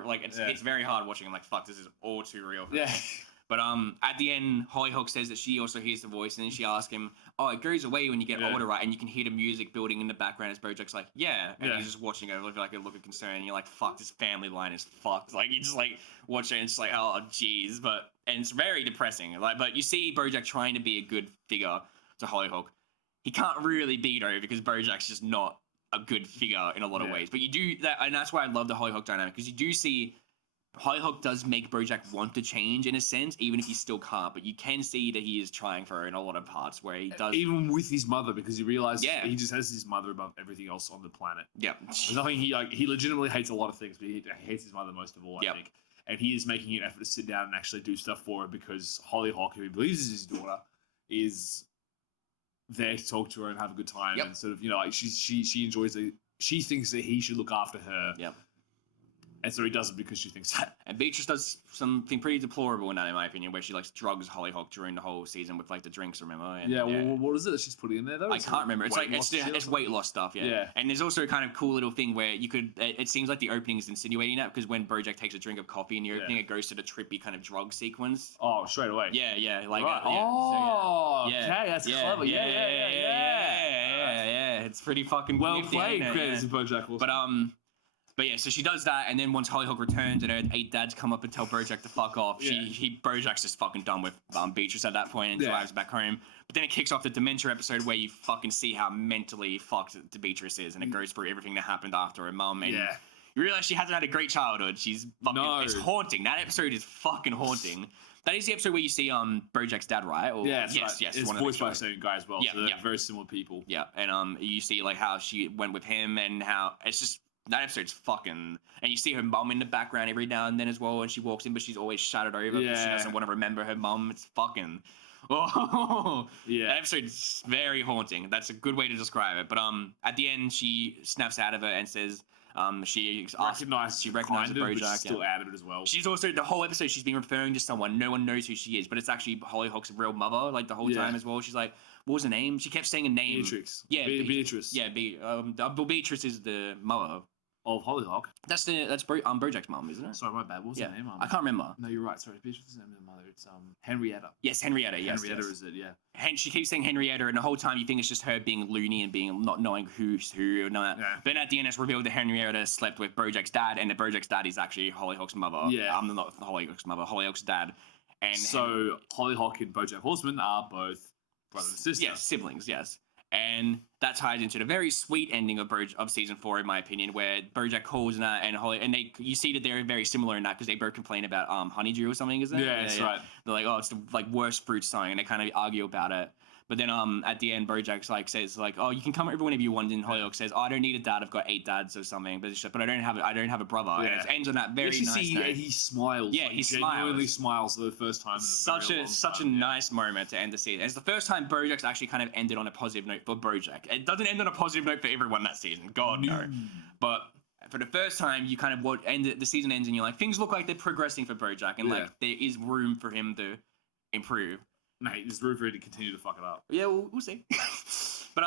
hard watching. I'm like, fuck, this is all too real. For me. But at the end, Hollyhock says that she also hears the voice, and then she asks him, "Oh, it goes away when you get older, right?" And you can hear the music building in the background as Bojack's like, "Yeah," and he's just watching her with like a look of concern. And you're like, "Fuck, this family line is fucked." Like you just like watch it, and it's like, "Oh, jeez," and it's very depressing. Like, but you see Bojack trying to be a good figure to Hollyhock. He can't really be though because Bojack's just not a good figure in a lot of ways. But you do that, and that's why I love the Hollyhock dynamic because you do see. Hollyhock does make Bojack want to change in a sense, even if he still can't. But you can see that he is trying for her in a lot of parts where he does. Even with his mother, because you realize he just has his mother above everything else on the planet. Yeah. There's nothing he legitimately hates a lot of things, but he hates his mother most of all, I think. And he is making an effort to sit down and actually do stuff for her because Hollyhock, who he believes is his daughter, is there to talk to her and have a good time. And sort of, like she enjoys it. She thinks that he should look after her. Yep. And so he does it because she thinks that. And Beatrice does something pretty deplorable in that, in my opinion, where she like drugs Hollyhock during the whole season with like the drinks, remember? And, well, what is it that she's putting in there though? I can't remember. It's weight loss stuff, And there's also a kind of cool little thing where you could. It seems like the opening is insinuating that because when Bojack takes a drink of coffee in the opening, it goes to the trippy kind of drug sequence. Oh, straight away. Yeah, like right. Okay, that's clever. Yeah. It's pretty fucking well played, creators of Bojack Horseman. But yeah, so she does that, and then once Hollyhock returns and her 8 dads come up and tell Bojack to fuck off, Bojack's just fucking done with Beatrice at that point and drives back home. But then it kicks off the dementia episode where you fucking see how mentally fucked Beatrice is, and it goes through everything that happened after her mum. And you realize she hasn't had a great childhood. She's fucking... It's haunting. That episode is fucking haunting. That is the episode where you see Bojack's dad, right? Or, yes. It's voiced by the same guy as well, so they're very similar people. Yeah, and you see like how she went with him and how it's just... That episode's fucking... And you see her mum in the background every now and then as well, and she walks in, but she's always shattered over because she doesn't want to remember her mum. It's fucking... Oh, that episode's very haunting. That's a good way to describe it. But at the end, she snaps out of it and says... she recognizes Bojack. Still added it as well. She's also... The whole episode, she's been referring to someone. No one knows who she is, but it's actually Hollyhock's real mother, like, the whole time as well. She's like... What was her name? She kept saying a name. Beatrix. Yeah, Beatrice. Yeah, Beatrice is the mother of Hollyhock. That's Bojack's mum, isn't it? Sorry, my bad. What was her name? I can't remember. No, you're right. Sorry, Beatrice's name of the mother. It's Henrietta. Yes, Henrietta. Yes, Henrietta is it? Yeah. And she keeps saying Henrietta, and the whole time you think it's just her being loony and being not knowing who's who and all that. Yeah. Then at the end, it's revealed that Henrietta slept with Bojack's dad, and that Bojack's dad is actually Hollyhock's mother. Yeah. I'm not Hollyhock's mother. Hollyhock's dad. And so Hollyhock and Bojack Horseman are both brother and sister. Yes, siblings. Yes. And that ties into the very sweet ending of season 4, in my opinion, where Bojack calls in that, and you see that they're very similar in that because they both complain about honeydew or something, isn't it? Yeah, that's right. They're like, oh, it's the worst fruit sign, and they kind of argue about it. But then at the end, Bojack's says oh, you can come over whenever you want, and Hollyhock says, oh, I don't need a dad, I've got 8 dads or something, but I don't have a brother. Yeah. And it ends on that very nice note. He smiles. Yeah, he genuinely smiles for the first time. Such a nice moment to end the season. It's the first time Bojack's actually kind of ended on a positive note for Bojack. It doesn't end on a positive note for everyone that season. God no. But for the first time, you kind of the season ends, and you're like, things look like they're progressing for Bojack, and there is room for him to improve. Mate, there's room for it to continue to fuck it up. Yeah, we'll see. But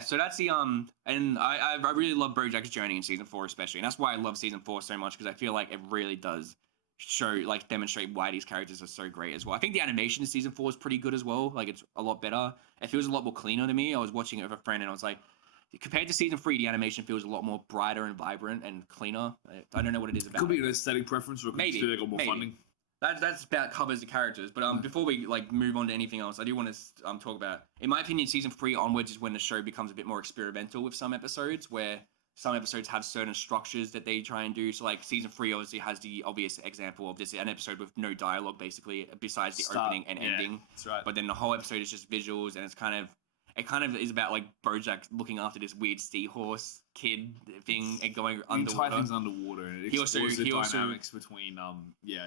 so that's the and I really love Bojack's journey in season 4 especially, and that's why I love season 4 so much, because I feel like it really does demonstrate why these characters are so great as well. I think the animation in season 4 is pretty good as well. Like, it's a lot better. It feels a lot more cleaner to me. I was watching it with a friend, and I was like, compared to season 3, the animation feels a lot more brighter and vibrant and cleaner. I don't know what it is about. Could be an aesthetic preference, or maybe they got more funding. That's about covers the characters, but before we move on to anything else, I do want to talk about, in my opinion, season 3 onwards is when the show becomes a bit more experimental with some episodes, where some episodes have certain structures that they try and do. So like season 3 obviously has the obvious example of this, an episode with no dialogue basically besides the opening and ending. That's right. But then the whole episode is just visuals, and it kind of is about like Bojack looking after this weird seahorse kid thing and going The entire underwater. thing's underwater, and it explores the dynamics between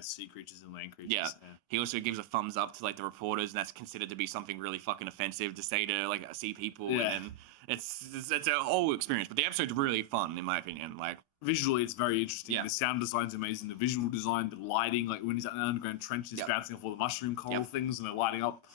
sea creatures and land creatures. Yeah. He also gives a thumbs up to like the reporters, and that's considered to be something really fucking offensive to say to like sea people. Yeah. And it's a whole experience. But the episode's really fun in my opinion. Like Visually, it's very interesting. Yeah. The sound design's amazing. The visual design, the lighting, like when he's at an underground trench, he's bouncing off all the mushroom coral things, and they're lighting up.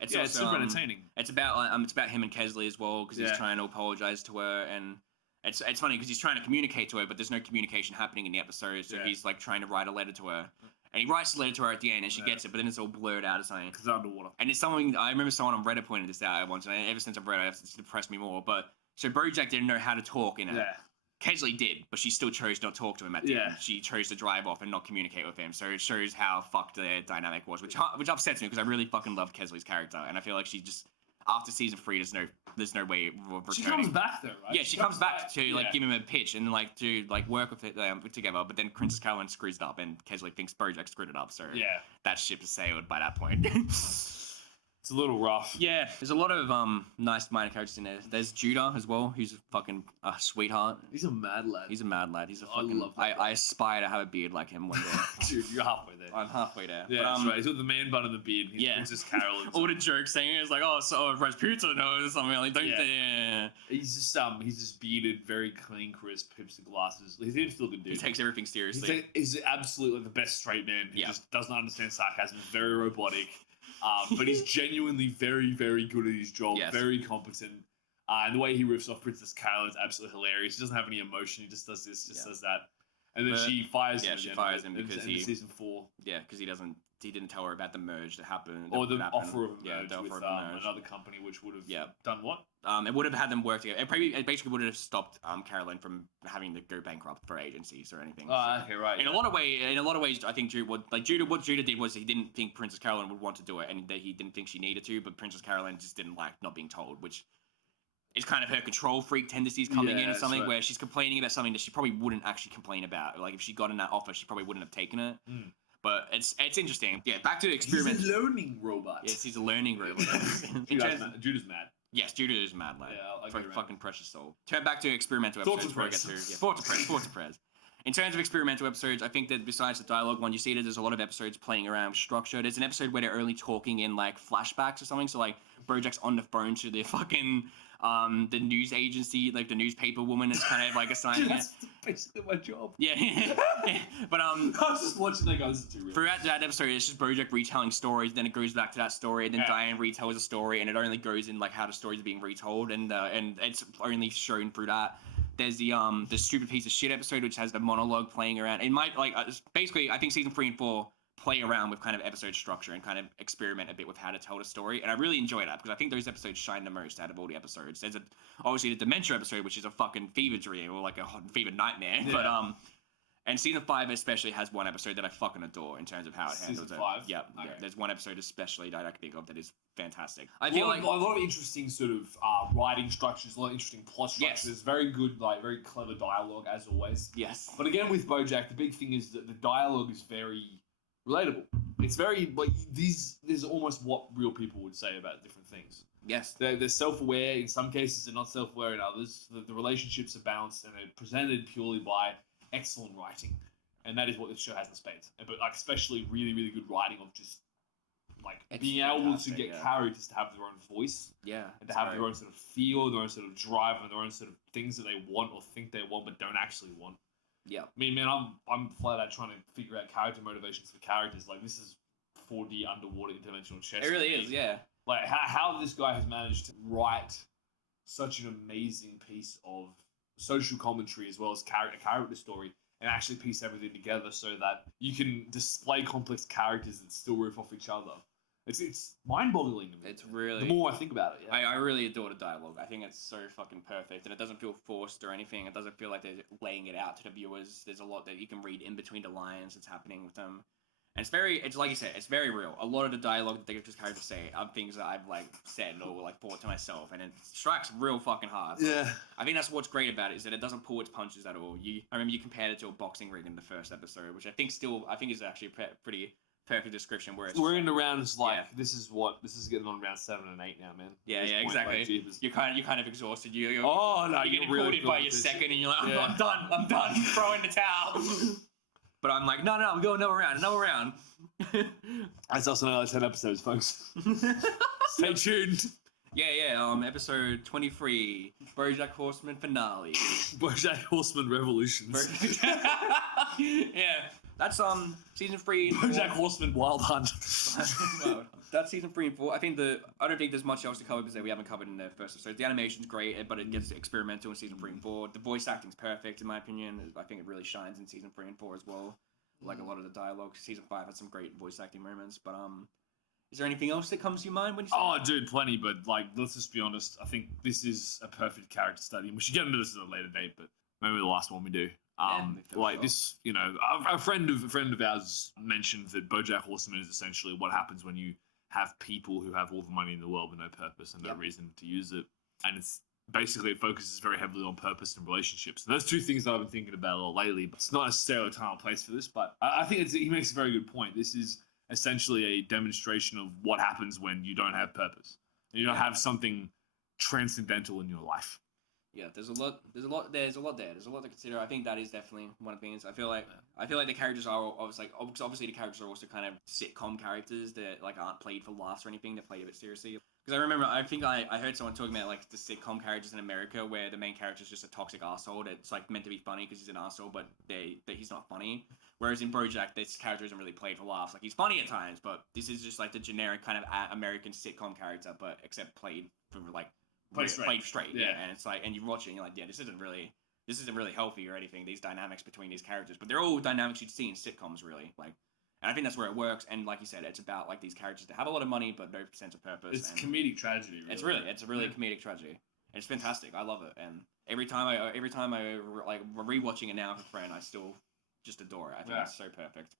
It's it's super entertaining. It's about him and Kesley as well, because he's trying to apologize to her, and it's funny because he's trying to communicate to her, but there's no communication happening in the episode. So he's like trying to write a letter to her, and he writes the letter to her at the end, and she gets it, but then it's all blurred out or something. Because they're underwater. And it's something I remember someone on Reddit pointed this out once, and ever since I've read it, it's depressed me more. But so Bojack didn't know how to talk in it. Yeah. Kesley did, but she still chose not to talk to him at the end. She chose to drive off and not communicate with him. So it shows how fucked their dynamic was, which upsets me because I really fucking love Kesley's character, and I feel like she just after season 3, there's no way of returning. She comes back though, right? Yeah, she comes back to like give him a pitch and like to like work with it together. But then Princess Caroline screws it up, and Kesley thinks Bojack screwed it up. So that ship is sailed by that point. It's a little rough. Yeah, there's a lot of nice minor characters in there. There's Judah as well, who's a fucking sweetheart. He's a mad lad. He's a mad lad. He's a fucking. love that I aspire to have a beard like him one day. Dude, you're halfway there. I'm halfway there. Yeah, but, that's right. He's got the man bun and the beard. He's Princess Carolyn. All the jokes saying is like, oh, so Rasputin knows or something like. Don't He's just bearded, very clean, crisp, hipster glasses. He's still a good dude. He takes everything seriously. He's absolutely the best straight man. He just doesn't understand sarcasm. He's very robotic. But he's genuinely very, very good at his job. Yes. Very competent. And the way he riffs off Princess Carolyn is absolutely hilarious. He doesn't have any emotion. He just does this, does that. And then she fires him. Yeah, she fires him because he season 4. Yeah, because he didn't tell her about the merge that happened. Or the offer of a merge the with offer of a merge. another company, which would have done what? It would have had them work together. It basically would have stopped Caroline from having to go bankrupt for agencies or anything. Okay, right. In a lot of ways, I think what Judah did was he didn't think Princess Caroline would want to do it, and he didn't think she needed to. But Princess Caroline just didn't like not being told, which is kind of her control freak tendencies coming in or something, where she's complaining about something that she probably wouldn't actually complain about. Like if she got in that offer, she probably wouldn't have taken it. But it's interesting. Yeah, back to the experiment. He's a learning robot. Yes, he's a learning robot. Judah's mad. Yes, Judah is mad, lad. Yeah, fucking precious soul. Turn back to experimental episodes before I get to Thoughts of Prez. In terms of experimental episodes, I think that besides the dialogue one, you see that there's a lot of episodes playing around with structure. There's an episode where they're only talking in like flashbacks or something. So like Bojack's on the phone to the fucking the news agency, like the newspaper woman is kind of like assigning Dude, that's basically my job. Yeah. But I was just watching that guys too real. Throughout that episode, it's just Bojack retelling stories, then it goes back to that story, and then Diane retells a story, and it only goes in like how the stories are being retold, and it's only shown through that. There's the stupid piece of shit episode, which has the monologue playing around. It might basically, I think season 3 and 4 play around with kind of episode structure and kind of experiment a bit with how to tell the story, and I really enjoy that because I think those episodes shine the most out of all the episodes. There's obviously the dementia episode, which is a fucking fever dream or like a fever nightmare, but and season 5 especially has one episode that I fucking adore in terms of how it handles season it. 5? Yeah, Okay. there's one episode especially that I can think of that is fantastic. I feel like a lot of interesting sort of writing structures, a lot of interesting plot structures. Yes. Very good, like very clever dialogue as always. Yes. But again, with Bojack, the big thing is that the dialogue is very relatable. It's very like this is almost what real people would say about different things. Yes. They're self-aware in some cases, they're not self-aware in others. The relationships are balanced and they're presented purely by excellent writing, and that is what this show has in spades. But like especially really, really good writing of just like being able to get characters to have their own voice, and to have their own sort of feel, their own sort of drive, and their own sort of things that they want or think they want but don't actually want. Yeah. I mean, man, I'm flat out trying to figure out character motivations for characters. Like this is 4D underwater interdimensional chess. It really is, yeah. Like how this guy has managed to write such an amazing piece of social commentary as well as character story, and actually piece everything together so that you can display complex characters that still riff off each other. It's mind-boggling to me. It's really... The more I think about it, I really adore the dialogue. I think it's so fucking perfect, and it doesn't feel forced or anything. It doesn't feel like they're laying it out to the viewers. There's a lot that you can read in between the lines that's happening with them. And it's like you said, it's very real. A lot of the dialogue that the characters say are things that I've like said or like thought to myself, and it strikes real fucking hard. Yeah. I think that's what's great about it, is that it doesn't pull its punches at all. I remember you compared it to a boxing ring in the first episode, which I think is actually a pretty perfect description. Where we're in the rounds this is getting on round 7 and 8 now, man. Yeah, exactly. You're kind of exhausted. You're getting really pulled by your second, and you're like, I'm done, throw in the towel. But I'm like, no, we're going another round. That's also another 10 episodes, folks. Stay tuned. Yeah. Episode 23, Bojack Horseman finale. Bojack Horseman Revolutions. Yeah, that's season 3. Bojack Horseman Wild Hunt. Well, that's season 3 and 4. I don't think there's much else to cover because we haven't covered in the first episode. The animation's great, but it gets experimental in season 3 and 4. The voice acting's perfect in my opinion. I think it really shines in season 3 and 4 as well. Like a lot of the dialogue. Season 5 had some great voice acting moments, but is there anything else that comes to your mind when you say dude, plenty, but like, let's just be honest. I think this is a perfect character study, and we should get into this at a later date, but maybe the last one we do. This, a friend of ours mentioned that Bojack Horseman is essentially what happens when you have people who have all the money in the world with no purpose and no reason to use it. And it's basically, it focuses very heavily on purpose and relationships. And those two things that I've been thinking about a lot lately, but it's not necessarily a time or place for this, but I think he makes a very good point. This is essentially a demonstration of what happens when you don't have purpose. You don't have something transcendental in your life. Yeah, there's a lot there. There's a lot to consider. I think that is definitely one of the things. I feel like the characters are obviously the characters are also kind of sitcom characters that like aren't played for laughs or anything. They're played a bit seriously. Because I remember, I think I heard someone talking about like the sitcom characters in America where the main character is just a toxic asshole that's like meant to be funny because he's an asshole, but he's not funny. Whereas in BoJack, this character isn't really played for laughs. Like, he's funny at times, but this is just like the generic kind of American sitcom character, but except played for like played straight. Yeah. And it's like, and you watch it and you're like, yeah, this isn't really healthy or anything, these dynamics between these characters, but they're all dynamics you'd see in sitcoms, really. Like, and I think that's where it works. And like you said, it's about like these characters that have a lot of money but no sense of purpose. It's comedic tragedy. Really. It's a really comedic tragedy. And it's fantastic. I love it. And every time I like rewatching it now with a friend, I still just adore it. I think it's so perfect.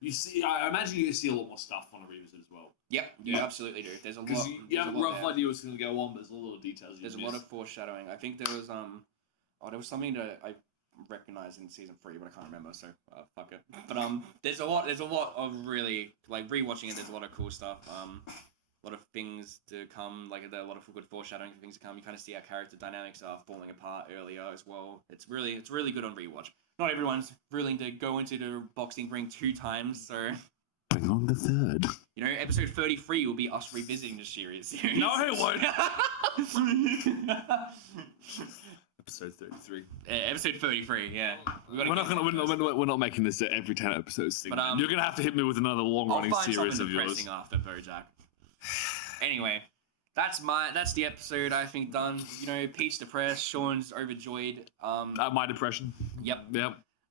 You see, I imagine you see a lot more stuff on a revisit as well. Yep, you absolutely do. There's a lot. Because you have a rough idea what's going to go on, but there's a lot of details. There's a lot of foreshadowing. I think there was there was something that I recognized in season 3, but I can't remember. So fuck it. But there's a lot of really like rewatching it. There's a lot of cool stuff. A lot of things to come. Like a lot of good foreshadowing for things to come. You kind of see how character dynamics are falling apart earlier as well. It's really good on rewatch. Not everyone's willing to go into the boxing ring 2 times, so bring on the 3rd. You know, episode 33 will be us revisiting the series. No, it won't. Episode 33. Episode 33. Yeah. We're not making this every 10 episodes thing. But, you're gonna have to hit me with another long-running series of yours. After BoJack. Anyway, that's the episode. I think done. You know, Pete's depressed. Shaun's overjoyed. My depression. Yep.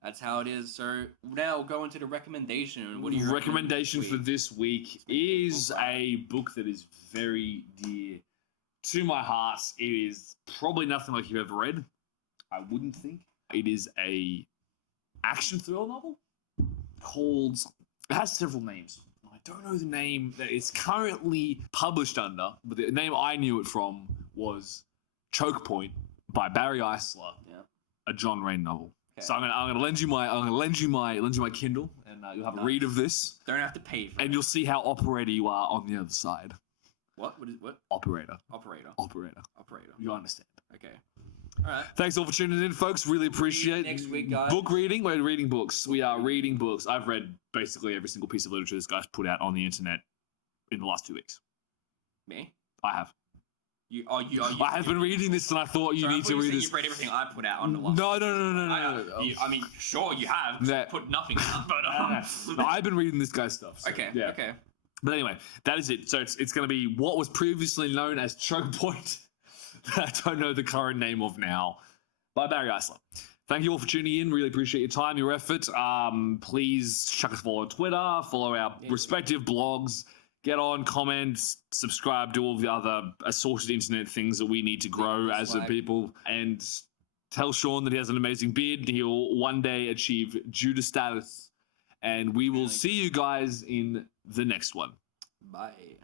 That's how it is. So now we'll go into the recommendation. What do you recommendation for this week is a book that is very dear to my heart. It is probably nothing like you've ever read. I wouldn't think. It is a action thriller novel called. It has several names. I don't know the name that it's currently published under, but the name I knew it from was Choke Point by Barry Eisler, a John Rain novel. Okay. So I'm gonna lend you my Kindle, and you'll have a read of this. Don't have to pay for it. And you'll see how operator you are on the other side. What? Operator. You understand. Okay. All right. Thanks all for tuning in, folks. Really appreciate it. Next week, guys. Book reading. We're reading books. We are reading books. I've read basically every single piece of literature this guy's put out on the internet in the last 2 weeks. Me? I have. I have been reading this, and I thought you need to read this. You've read everything I put out on the last. No. I mean, sure you have. Put nothing out, but no, I've been reading this guy's stuff. So, okay. Yeah. Okay. But anyway, that is it. So it's going to be what was previously known as Choke Point. I don't know the current name of now, by Barry Eisler. Thank you all for tuning in. Really appreciate your time, your effort. Please chuck us a follow on Twitter, follow our respective blogs, get on, comment, subscribe, do all the other assorted internet things that we need to grow as a people, and tell Shaun that he has an amazing beard. He'll one day achieve Judah status And we will Really see you guys in the next one. Bye.